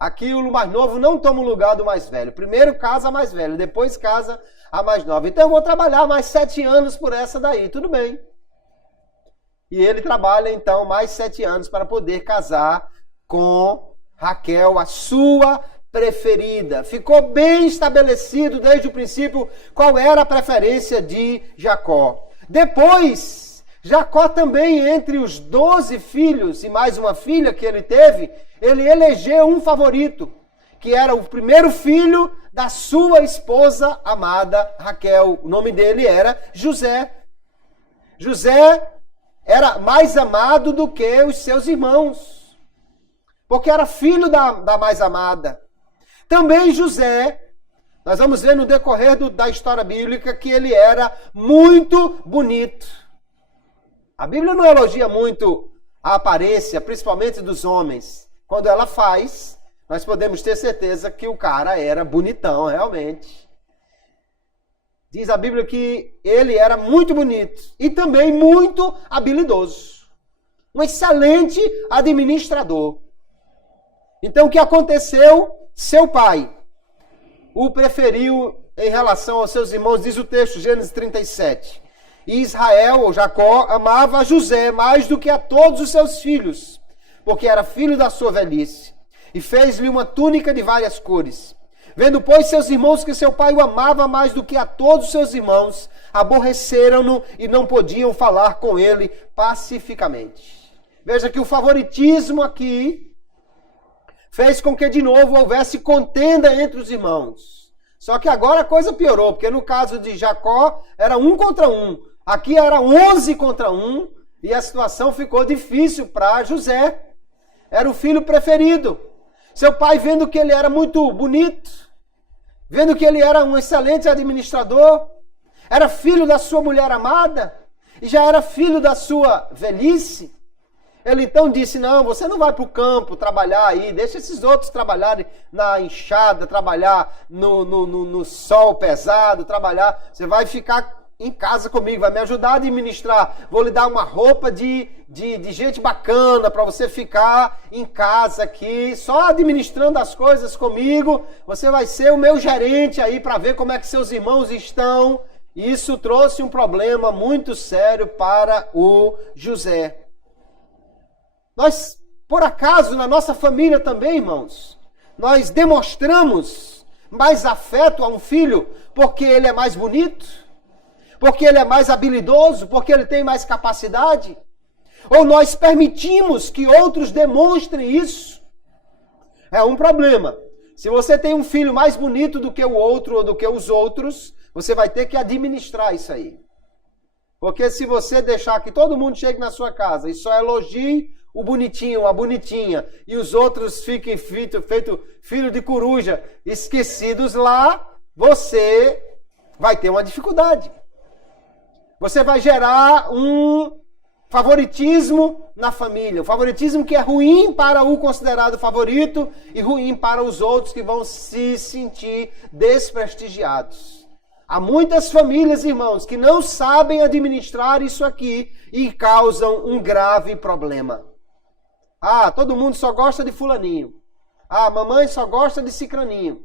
Aqui o mais novo não toma o lugar do mais velho. Primeiro casa a mais velha, depois casa a mais nova. Então eu vou trabalhar mais 7 anos por essa daí, tudo bem. E ele trabalha então mais 7 anos para poder casar com Raquel, a sua preferida. Ficou bem estabelecido desde o princípio qual era a preferência de Jacó. Depois, Jacó também, entre os 12 filhos e mais uma filha que ele teve, ele elegeu um favorito, que era o primeiro filho da sua esposa amada Raquel. O nome dele era José. José era mais amado do que os seus irmãos, porque era filho da mais amada. Também José, nós vamos ver no decorrer da história bíblica que ele era muito bonito. A Bíblia não elogia muito a aparência, principalmente dos homens. Quando ela faz, nós podemos ter certeza que o cara era bonitão, realmente. Diz a Bíblia que ele era muito bonito e também muito habilidoso. Um excelente administrador. Então o que aconteceu? Seu pai o preferiu em relação aos seus irmãos, diz o texto, Gênesis 37. E Israel, ou Jacó, amava a José mais do que a todos os seus filhos, porque era filho da sua velhice. E fez-lhe uma túnica de várias cores. Vendo, pois, seus irmãos que seu pai o amava mais do que a todos os seus irmãos, aborreceram-no e não podiam falar com ele pacificamente. Veja que o favoritismo aqui fez com que de novo houvesse contenda entre os irmãos. Só que agora a coisa piorou, porque no caso de Jacó era 1 contra 1. Aqui era 11 contra 1 e a situação ficou difícil para José. Era o filho preferido. Seu pai, vendo que ele era muito bonito, vendo que ele era um excelente administrador, era filho da sua mulher amada e já era filho da sua velhice, ele então disse, não, você não vai para o campo trabalhar aí, deixa esses outros trabalharem na enxada, trabalhar no sol pesado, trabalhar, você vai ficar em casa comigo, vai me ajudar a administrar, vou lhe dar uma roupa de gente bacana para você ficar em casa aqui, só administrando as coisas comigo, você vai ser o meu gerente aí para ver como é que seus irmãos estão. Isso trouxe um problema muito sério para o José. Nós, por acaso, na nossa família também, irmãos, nós demonstramos mais afeto a um filho porque ele é mais bonito? Porque ele é mais habilidoso? Porque ele tem mais capacidade? Ou nós permitimos que outros demonstrem isso? É um problema. Se você tem um filho mais bonito do que o outro ou do que os outros, você vai ter que administrar isso aí. Porque se você deixar que todo mundo chegue na sua casa e só elogie o bonitinho, a bonitinha, e os outros fiquem feito filho de coruja, esquecidos lá, você vai ter uma dificuldade. Você vai gerar um favoritismo na família. Um favoritismo que é ruim para o considerado favorito e ruim para os outros que vão se sentir desprestigiados. Há muitas famílias, irmãos, que não sabem administrar isso aqui e causam um grave problema. Ah, todo mundo só gosta de fulaninho. Ah, mamãe só gosta de cicraninho.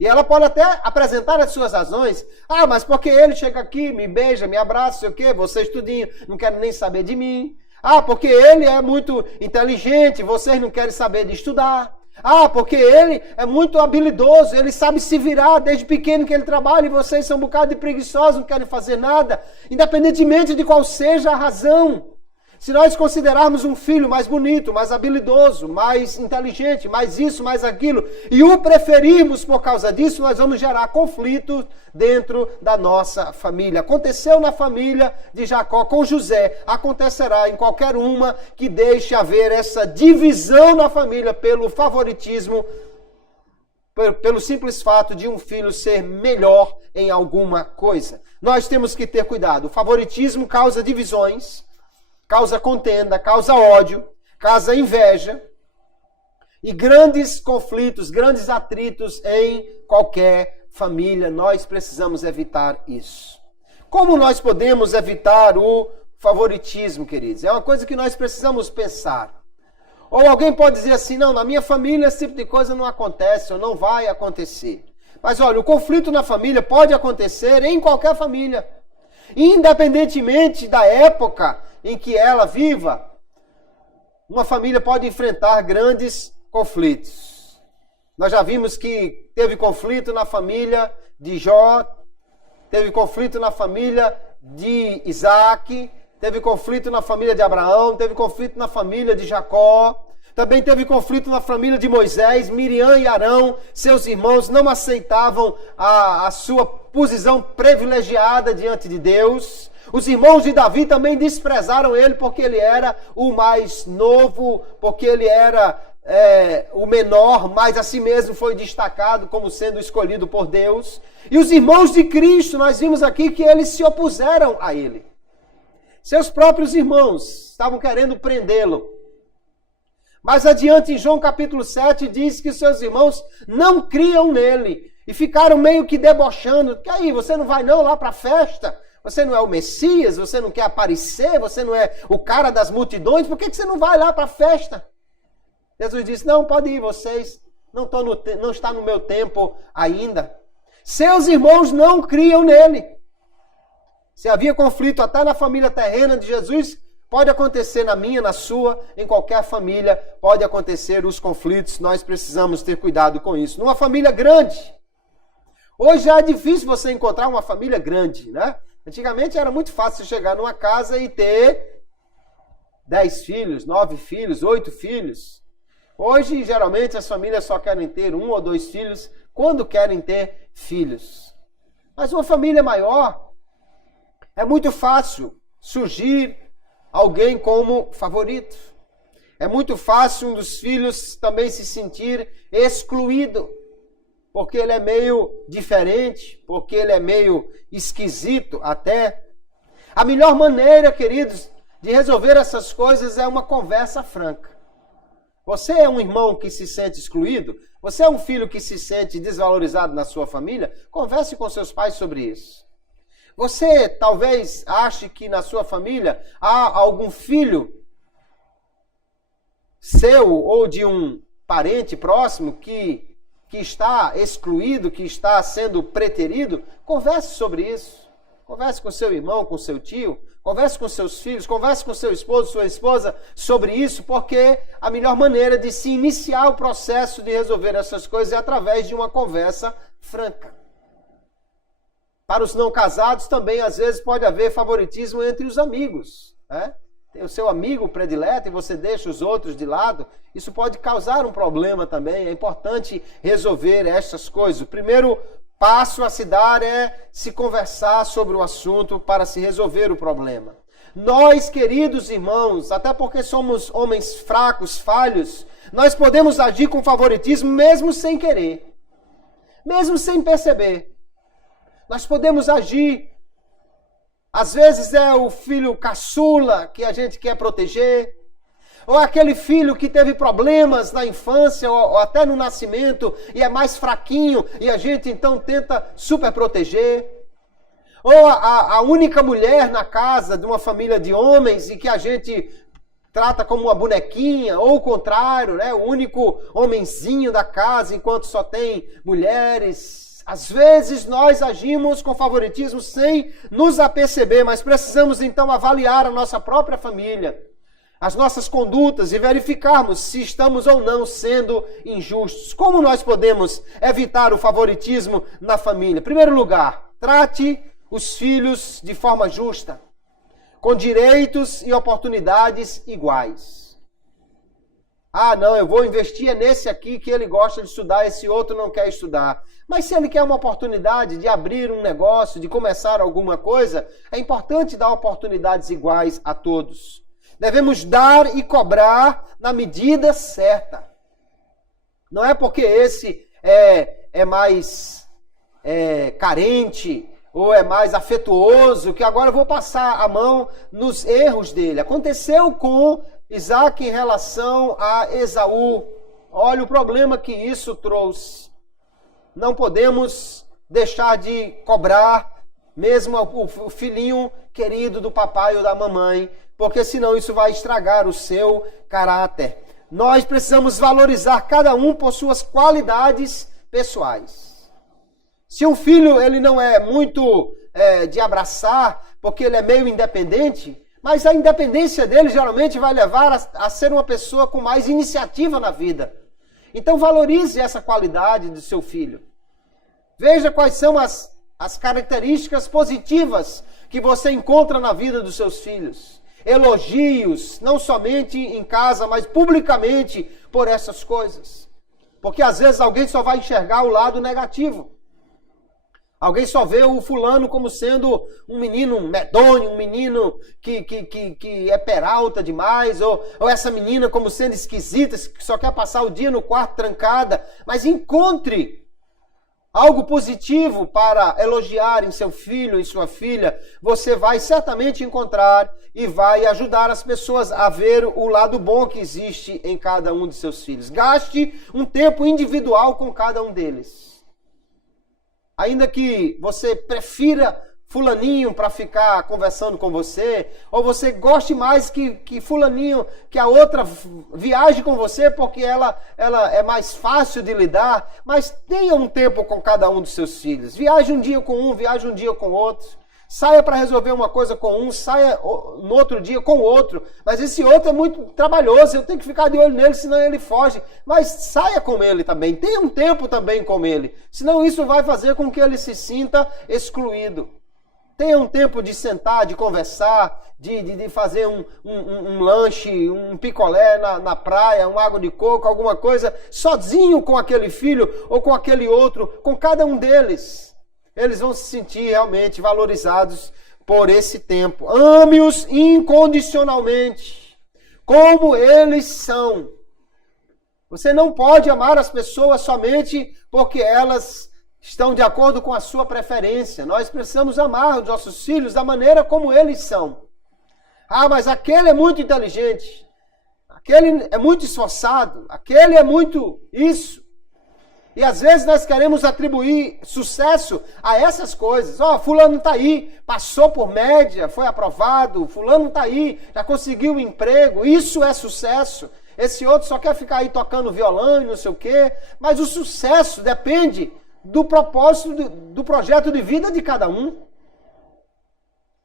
E ela pode até apresentar as suas razões. Ah, mas porque ele chega aqui, me beija, me abraça, sei o quê, vocês tudinho, não querem nem saber de mim. Ah, porque ele é muito inteligente, vocês não querem saber de estudar. Ah, porque ele é muito habilidoso, ele sabe se virar desde pequeno que ele trabalha e vocês são um bocado de preguiçosos, não querem fazer nada. Independentemente de qual seja a razão. Se nós considerarmos um filho mais bonito, mais habilidoso, mais inteligente, mais isso, mais aquilo, e o preferirmos por causa disso, nós vamos gerar conflito dentro da nossa família. Aconteceu na família de Jacó com José, acontecerá em qualquer uma que deixe haver essa divisão na família pelo favoritismo, pelo simples fato de um filho ser melhor em alguma coisa. Nós temos que ter cuidado. O favoritismo causa divisões, causa contenda, causa ódio, causa inveja e grandes conflitos, grandes atritos em qualquer família. Nós precisamos evitar isso. Como nós podemos evitar o favoritismo, queridos? É uma coisa que nós precisamos pensar. Ou alguém pode dizer assim, não, na minha família esse tipo de coisa não acontece ou não vai acontecer. Mas olha, o conflito na família pode acontecer em qualquer família. Independentemente da época em que ela viva, uma família pode enfrentar grandes conflitos. Nós já vimos que teve conflito na família de Jó, teve conflito na família de Isaac, teve conflito na família de Abraão, teve conflito na família de Jacó, também teve conflito na família de Moisés. Miriam e Arão, seus irmãos, não aceitavam a sua posição privilegiada diante de Deus. Os irmãos de Davi também desprezaram ele porque ele era o mais novo, porque ele era o menor, mas a si mesmo foi destacado como sendo escolhido por Deus. E os irmãos de Cristo, nós vimos aqui que eles se opuseram a ele. Seus próprios irmãos estavam querendo prendê-lo. Mas adiante em João capítulo 7 diz que seus irmãos não criam nele e ficaram meio que debochando. Que aí, você não vai não lá para a festa? Você não é o Messias? Você não quer aparecer? Você não é o cara das multidões? Por que você não vai lá para a festa? Jesus disse, não, pode ir, vocês não está no meu tempo ainda. Seus irmãos não criam nele. Se havia conflito até na família terrena de Jesus, Pode acontecer na minha, na sua, em qualquer família, pode acontecer os conflitos, nós precisamos ter cuidado com isso. Numa família grande, hoje já é difícil você encontrar uma família grande, né? Antigamente era muito fácil você chegar numa casa e ter 10 filhos, 9 filhos, 8 filhos. Hoje, geralmente, as famílias só querem ter 1 ou 2 filhos quando querem ter filhos. Mas uma família maior, é muito fácil surgir alguém como favorito. É muito fácil um dos filhos também se sentir excluído, porque ele é meio diferente, porque ele é meio esquisito até. A melhor maneira, queridos, de resolver essas coisas é uma conversa franca. Você é um irmão que se sente excluído? Você é um filho que se sente desvalorizado na sua família? Converse com seus pais sobre isso. Você talvez ache que na sua família há algum filho seu ou de um parente próximo que está excluído, que está sendo preterido. Converse sobre isso. Converse com seu irmão, com seu tio, converse com seus filhos, converse com seu esposo, sua esposa sobre isso, porque a melhor maneira de se iniciar o processo de resolver essas coisas é através de uma conversa franca. Para os não casados também, às vezes, pode haver favoritismo entre os amigos, né? Tem o seu amigo predileto e você deixa os outros de lado. Isso pode causar um problema também. É importante resolver essas coisas. O primeiro passo a se dar é se conversar sobre o assunto para se resolver o problema. Nós, queridos irmãos, até porque somos homens fracos, falhos, nós podemos agir com favoritismo mesmo sem querer, mesmo sem perceber. Nós podemos agir. Às vezes é o filho caçula que a gente quer proteger, ou aquele filho que teve problemas na infância ou até no nascimento e é mais fraquinho e a gente então tenta super proteger. Ou a única mulher na casa de uma família de homens e que a gente trata como uma bonequinha, ou o contrário, né? O único homenzinho da casa enquanto só tem mulheres. Às vezes nós agimos com favoritismo sem nos aperceber, mas precisamos então avaliar a nossa própria família, as nossas condutas e verificarmos se estamos ou não sendo injustos. Como nós podemos evitar o favoritismo na família? Em primeiro lugar, trate os filhos de forma justa, com direitos e oportunidades iguais. Ah, não, eu vou investir nesse aqui que ele gosta de estudar, esse outro não quer estudar. Mas se ele quer uma oportunidade de abrir um negócio, de começar alguma coisa, é importante dar oportunidades iguais a todos. Devemos dar e cobrar na medida certa. Não é porque esse é mais carente ou é mais afetuoso que agora eu vou passar a mão nos erros dele. Aconteceu com Isaac em relação a Esaú. Olha o problema que isso trouxe. Não podemos deixar de cobrar mesmo o filhinho querido do papai ou da mamãe, porque senão isso vai estragar o seu caráter. Nós precisamos valorizar cada um por suas qualidades pessoais. Se um filho ele não é muito de abraçar, porque ele é meio independente, mas a independência dele geralmente vai levar a ser uma pessoa com mais iniciativa na vida. Então valorize essa qualidade do seu filho. Veja quais são as características positivas que você encontra na vida dos seus filhos. Elogios, não somente em casa, mas publicamente por essas coisas. Porque às vezes alguém só vai enxergar o lado negativo. Alguém só vê o fulano como sendo um menino medonho, um menino que é peralta demais, ou essa menina como sendo esquisita, que só quer passar o dia no quarto trancada. Mas encontre algo positivo para elogiar em seu filho, em sua filha. Você vai certamente encontrar e vai ajudar as pessoas a ver o lado bom que existe em cada um de seus filhos. Gaste um tempo individual com cada um deles. Ainda que você prefira fulaninho para ficar conversando com você, ou você goste mais que fulaninho, que a outra viaje com você porque ela é mais fácil de lidar, mas tenha um tempo com cada um dos seus filhos. Viaje um dia com um, viaje um dia com outro. Saia para resolver uma coisa com um, saia no outro dia com o outro. Mas esse outro é muito trabalhoso, eu tenho que ficar de olho nele, senão ele foge. Mas saia com ele também, tenha um tempo também com ele. Senão isso vai fazer com que ele se sinta excluído. Tenha um tempo de sentar, de conversar, de fazer um lanche, um picolé na praia, uma água de coco, alguma coisa, sozinho com aquele filho ou com aquele outro, com cada um deles. Eles vão se sentir realmente valorizados por esse tempo. Ame-os incondicionalmente, como eles são. Você não pode amar as pessoas somente porque elas estão de acordo com a sua preferência. Nós precisamos amar os nossos filhos da maneira como eles são. Ah, mas aquele é muito inteligente, aquele é muito esforçado, aquele é muito isso. E às vezes nós queremos atribuir sucesso a essas coisas. Fulano está aí, passou por média, foi aprovado. Fulano está aí, já conseguiu um emprego. Isso é sucesso. Esse outro só quer ficar aí tocando violão e não sei o quê. Mas o sucesso depende do propósito, do projeto de vida de cada um.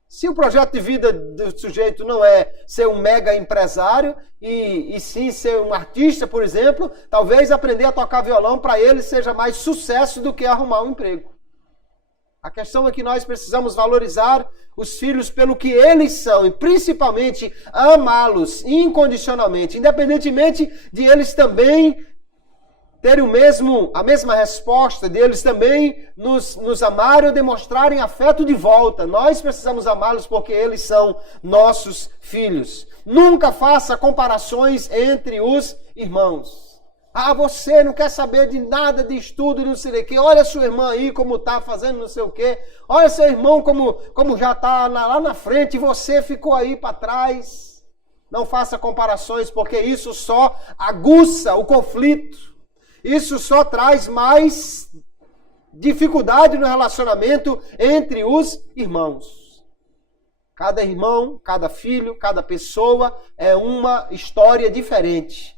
Se o projeto de vida do sujeito não é ser um mega empresário e sim ser um artista, por exemplo, talvez aprender a tocar violão para ele seja mais sucesso do que arrumar um emprego. A questão é que nós precisamos valorizar os filhos pelo que eles são e principalmente amá-los incondicionalmente, independentemente de eles também terem a mesma resposta, deles também nos amarem ou demonstrarem afeto de volta. Nós precisamos amá-los porque eles são nossos filhos. Nunca faça comparações entre os irmãos. Você não quer saber de nada de estudo e não sei o quê. Olha sua irmã aí como está fazendo não sei o quê. Olha seu irmão como já está lá na frente e você ficou aí para trás. Não faça comparações porque isso só aguça o conflito. Isso só traz mais dificuldade no relacionamento entre os irmãos. Cada irmão, cada filho, cada pessoa é uma história diferente.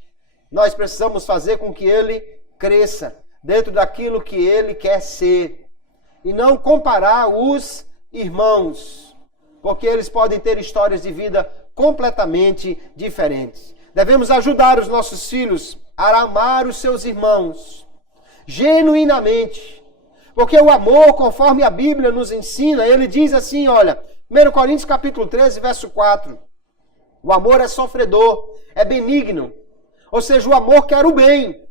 Nós precisamos fazer com que ele cresça dentro daquilo que ele quer ser. E não comparar os irmãos, porque eles podem ter histórias de vida completamente diferentes. Devemos ajudar os nossos filhos a amar os seus irmãos genuinamente. Porque o amor, conforme a Bíblia nos ensina, ele diz assim, olha, 1 Coríntios capítulo 13, verso 4. O amor é sofredor, é benigno. Ou seja, o amor quer o bem.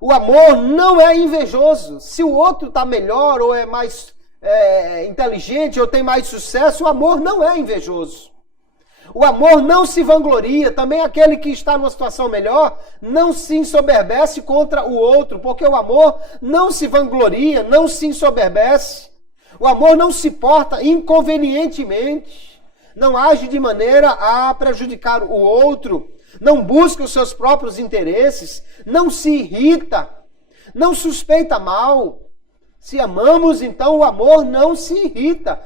O amor não é invejoso. Se o outro está melhor, ou é mais inteligente, ou tem mais sucesso, o amor não é invejoso. O amor não se vangloria, também aquele que está numa situação melhor não se ensoberbece contra o outro, porque o amor não se vangloria, não se ensoberbece. O amor não se porta inconvenientemente, não age de maneira a prejudicar o outro, não busca os seus próprios interesses, não se irrita, não suspeita mal. Se amamos, então o amor não se irrita.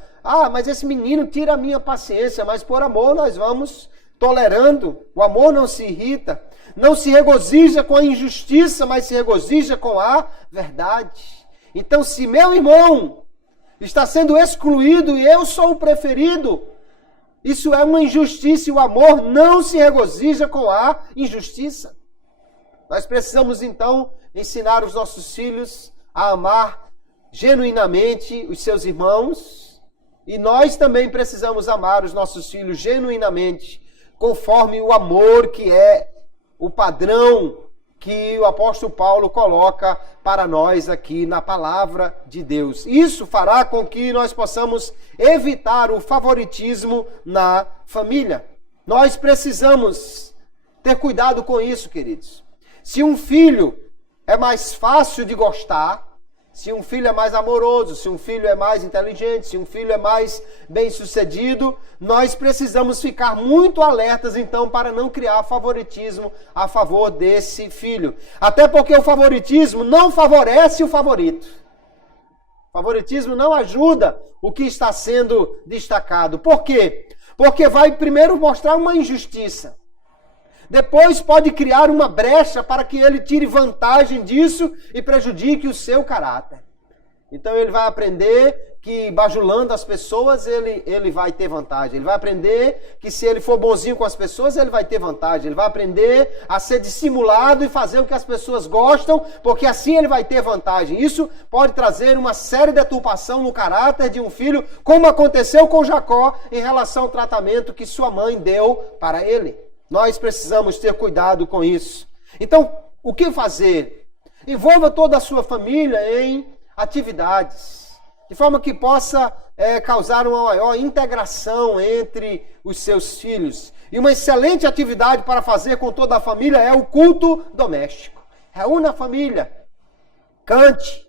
Mas esse menino tira a minha paciência, mas por amor nós vamos tolerando. O amor não se irrita, não se regozija com a injustiça, mas se regozija com a verdade. Então, se meu irmão está sendo excluído e eu sou o preferido, isso é uma injustiça e o amor não se regozija com a injustiça. Nós precisamos, então, ensinar os nossos filhos a amar genuinamente os seus irmãos. E nós também precisamos amar os nossos filhos genuinamente, conforme o amor que é o padrão que o apóstolo Paulo coloca para nós aqui na palavra de Deus. Isso fará com que nós possamos evitar o favoritismo na família. Nós precisamos ter cuidado com isso, queridos. Se um filho é mais fácil de gostar, se um filho é mais amoroso, se um filho é mais inteligente, se um filho é mais bem-sucedido, nós precisamos ficar muito alertas, então, para não criar favoritismo a favor desse filho. Até porque o favoritismo não favorece o favorito. O favoritismo não ajuda o que está sendo destacado. Por quê? Porque vai primeiro mostrar uma injustiça. Depois pode criar uma brecha para que ele tire vantagem disso e prejudique o seu caráter. Então ele vai aprender que bajulando as pessoas ele vai ter vantagem. Ele vai aprender que se ele for bonzinho com as pessoas, ele vai ter vantagem. Ele vai aprender a ser dissimulado e fazer o que as pessoas gostam, porque assim ele vai ter vantagem. Isso pode trazer uma série de deturpação no caráter de um filho, como aconteceu com Jacó em relação ao tratamento que sua mãe deu para ele. Nós precisamos ter cuidado com isso. Então, o que fazer? Envolva toda a sua família em atividades, de forma que possa causar uma maior integração entre os seus filhos. E uma excelente atividade para fazer com toda a família é o culto doméstico. Reúna a família, cante,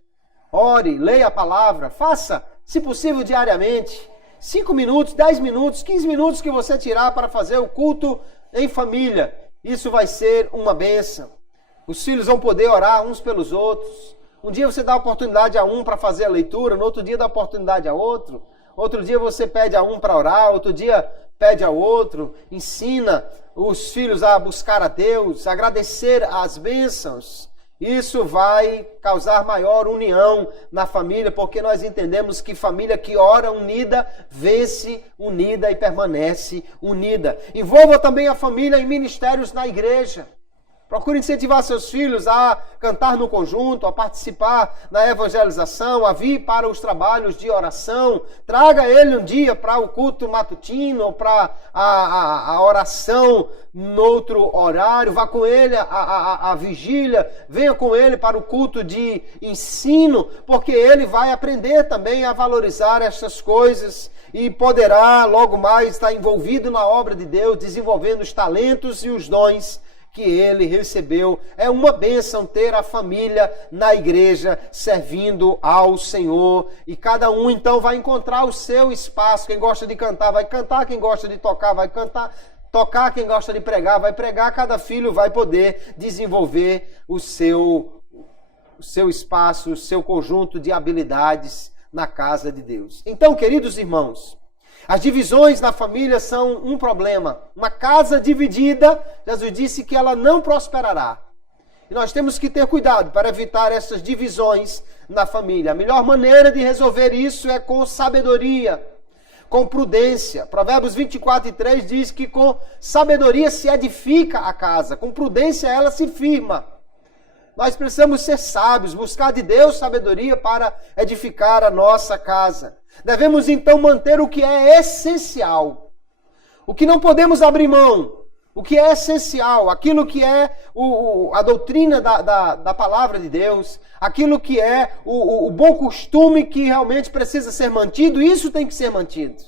ore, leia a palavra, faça, se possível, diariamente. 5 minutos, 10 minutos, 15 minutos que você tirar para fazer o culto em família. Isso vai ser uma bênção. Os filhos vão poder orar uns pelos outros. Um dia você dá a oportunidade a um para fazer a leitura, no outro dia dá a oportunidade a outro. Outro dia você pede a um para orar, outro dia pede ao outro. Ensina os filhos a buscar a Deus, a agradecer as bênçãos. Isso vai causar maior união na família, porque nós entendemos que família que ora unida, vence unida e permanece unida. Envolva também a família em ministérios na igreja. Procure incentivar seus filhos a cantar no conjunto, a participar na evangelização, a vir para os trabalhos de oração. Traga ele um dia para o culto matutino, para a oração no outro horário. Vá com ele à vigília, venha com ele para o culto de ensino, porque ele vai aprender também a valorizar essas coisas e poderá logo mais estar envolvido na obra de Deus, desenvolvendo os talentos e os dons que ele recebeu. É uma bênção ter a família na igreja servindo ao Senhor. E cada um então vai encontrar o seu espaço. Quem gosta de cantar vai cantar, quem gosta de tocar vai cantar, tocar, quem gosta de pregar vai pregar. Cada filho vai poder desenvolver o seu espaço, o seu conjunto de habilidades na casa de Deus. Então, queridos irmãos, as divisões na família são um problema. Uma casa dividida, Jesus disse que ela não prosperará. E nós temos que ter cuidado para evitar essas divisões na família. A melhor maneira de resolver isso é com sabedoria, com prudência. Provérbios 24:3 diz que com sabedoria se edifica a casa, com prudência ela se firma. Nós precisamos ser sábios, buscar de Deus sabedoria para edificar a nossa casa. Devemos então manter o que é essencial, o que não podemos abrir mão, o que é essencial, aquilo que é a doutrina da palavra de Deus, aquilo que é o bom costume que realmente precisa ser mantido, isso tem que ser mantido.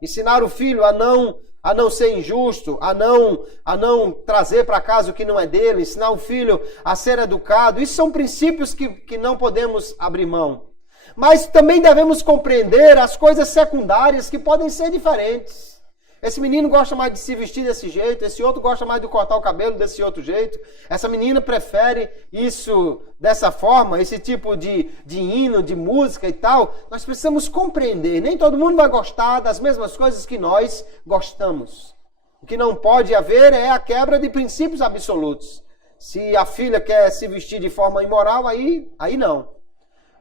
Ensinar o filho a não ser injusto, a não trazer para casa o que não é dele, ensinar o filho a ser educado, isso são princípios que não podemos abrir mão. Mas também devemos compreender as coisas secundárias que podem ser diferentes. Esse menino gosta mais de se vestir desse jeito, esse outro gosta mais de cortar o cabelo desse outro jeito. Essa menina prefere isso dessa forma, esse tipo de hino, de música e tal. Nós precisamos compreender. Nem todo mundo vai gostar das mesmas coisas que nós gostamos. O que não pode haver é a quebra de princípios absolutos. Se a filha quer se vestir de forma imoral, aí não.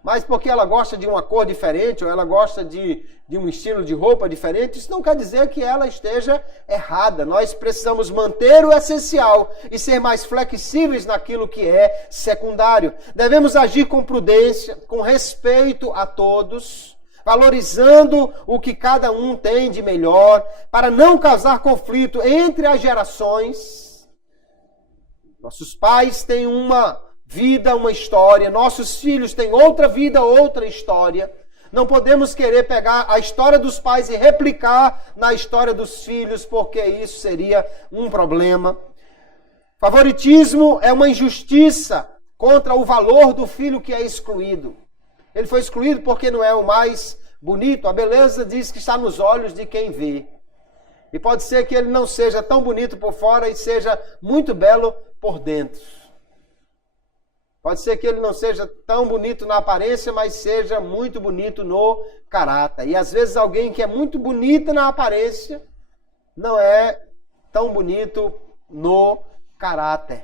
Mas porque ela gosta de uma cor diferente, ou ela gosta de um estilo de roupa diferente, isso não quer dizer que ela esteja errada. Nós precisamos manter o essencial e ser mais flexíveis naquilo que é secundário. Devemos agir com prudência, com respeito a todos, valorizando o que cada um tem de melhor, para não causar conflito entre as gerações. Nossos pais têm uma vida, uma história. Nossos filhos têm outra vida, outra história. Não podemos querer pegar a história dos pais e replicar na história dos filhos, porque isso seria um problema. Favoritismo é uma injustiça contra o valor do filho que é excluído. Ele foi excluído porque não é o mais bonito. A beleza diz que está nos olhos de quem vê. E pode ser que ele não seja tão bonito por fora e seja muito belo por dentro. Pode ser que ele não seja tão bonito na aparência, mas seja muito bonito no caráter. E às vezes alguém que é muito bonito na aparência não é tão bonito no caráter.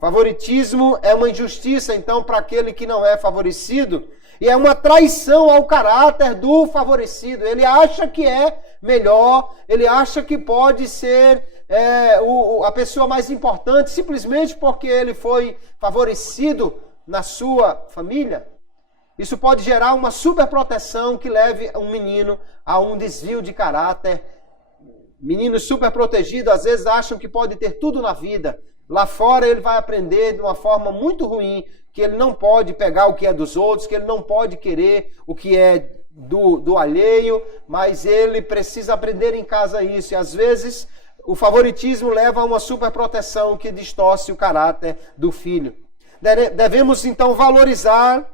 Favoritismo é uma injustiça, então, para aquele que não é favorecido. E é uma traição ao caráter do favorecido. Ele acha que é melhor, ele acha que pode ser a pessoa mais importante simplesmente porque ele foi favorecido na sua família. Isso pode gerar uma superproteção que leve um menino a um desvio de caráter. Meninos superprotegidos às vezes acham que pode ter tudo na vida. Lá fora ele vai aprender de uma forma muito ruim que ele não pode pegar o que é dos outros, que ele não pode querer o que é do alheio, mas ele precisa aprender em casa isso. E às vezes o favoritismo leva a uma superproteção que distorce o caráter do filho. Devemos então valorizar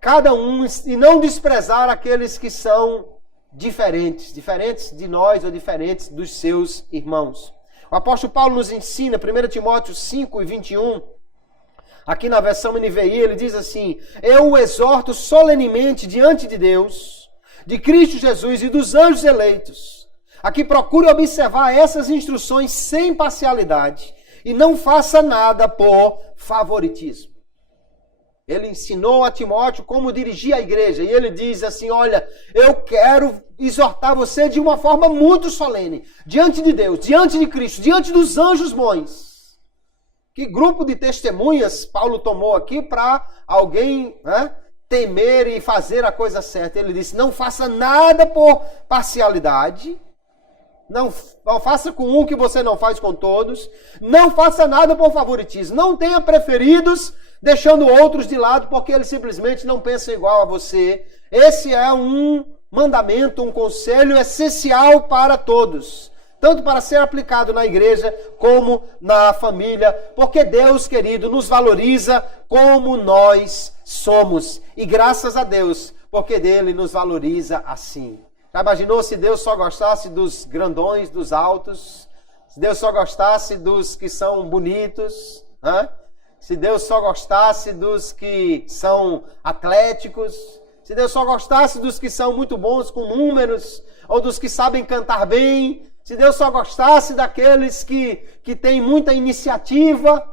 cada um e não desprezar aqueles que são diferentes de nós ou diferentes dos seus irmãos. O apóstolo Paulo nos ensina, 1 Timóteo 5:21, aqui na versão NVI, ele diz assim: eu o exorto solenemente diante de Deus, de Cristo Jesus e dos anjos eleitos, a que procure observar essas instruções sem parcialidade e não faça nada por favoritismo. Ele ensinou a Timóteo como dirigir a igreja. E ele diz assim, olha, eu quero exortar você de uma forma muito solene. Diante de Deus, diante de Cristo, diante dos anjos bons. Que grupo de testemunhas Paulo tomou aqui para alguém temer e fazer a coisa certa. Ele disse, não faça nada por parcialidade. Não faça com um que você não faz com todos. Não faça nada por favoritismo. Não tenha preferidos, deixando outros de lado porque eles simplesmente não pensam igual a você. Esse é um mandamento, um conselho essencial para todos. Tanto para ser aplicado na igreja como na família. Porque Deus, querido, nos valoriza como nós somos. E graças a Deus, porque dele nos valoriza assim. Já imaginou se Deus só gostasse dos grandões, dos altos? Se Deus só gostasse dos que são bonitos? Se Deus só gostasse dos que são atléticos? Se Deus só gostasse dos que são muito bons com números? Ou dos que sabem cantar bem? Se Deus só gostasse daqueles que têm muita iniciativa?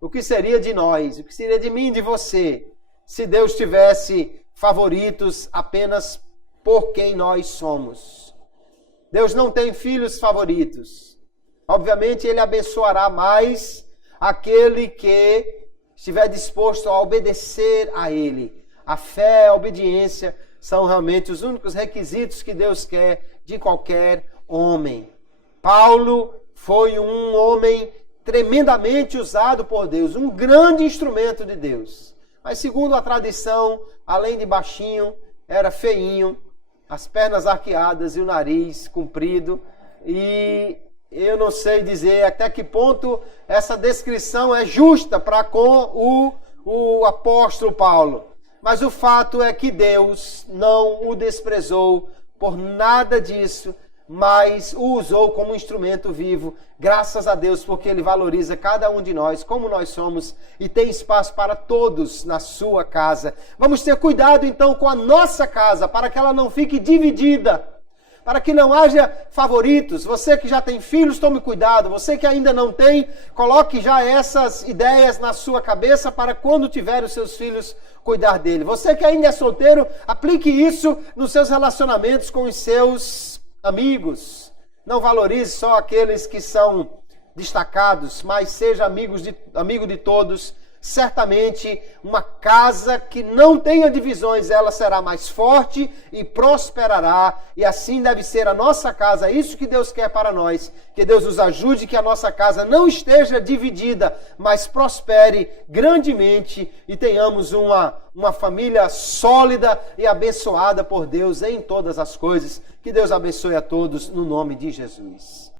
O que seria de nós? O que seria de mim e de você? Se Deus tivesse favoritos apenas por quem nós somos. Deus não tem filhos favoritos. Obviamente Ele abençoará mais aquele que estiver disposto a obedecer a Ele. A fé, a obediência são realmente os únicos requisitos que Deus quer de qualquer homem. Paulo foi um homem tremendamente usado por Deus, um grande instrumento de Deus. Mas segundo a tradição, além de baixinho, era feinho, as pernas arqueadas e o nariz comprido. E eu não sei dizer até que ponto essa descrição é justa para com o apóstolo Paulo. Mas o fato é que Deus não o desprezou por nada disso, mas o usou como instrumento vivo, graças a Deus, porque Ele valoriza cada um de nós, como nós somos, e tem espaço para todos na sua casa. Vamos ter cuidado, então, com a nossa casa, para que ela não fique dividida, para que não haja favoritos. Você que já tem filhos, tome cuidado. Você que ainda não tem, coloque já essas ideias na sua cabeça para quando tiver os seus filhos, cuidar dele. Você que ainda é solteiro, aplique isso nos seus relacionamentos com os seus amigos. Não valorize só aqueles que são destacados, mas seja amigo de todos. Certamente, uma casa que não tenha divisões, ela será mais forte e prosperará. E assim deve ser a nossa casa. É isso que Deus quer para nós. Que Deus nos ajude, que a nossa casa não esteja dividida, mas prospere grandemente e tenhamos uma família sólida e abençoada por Deus em todas as coisas. Que Deus abençoe a todos no nome de Jesus.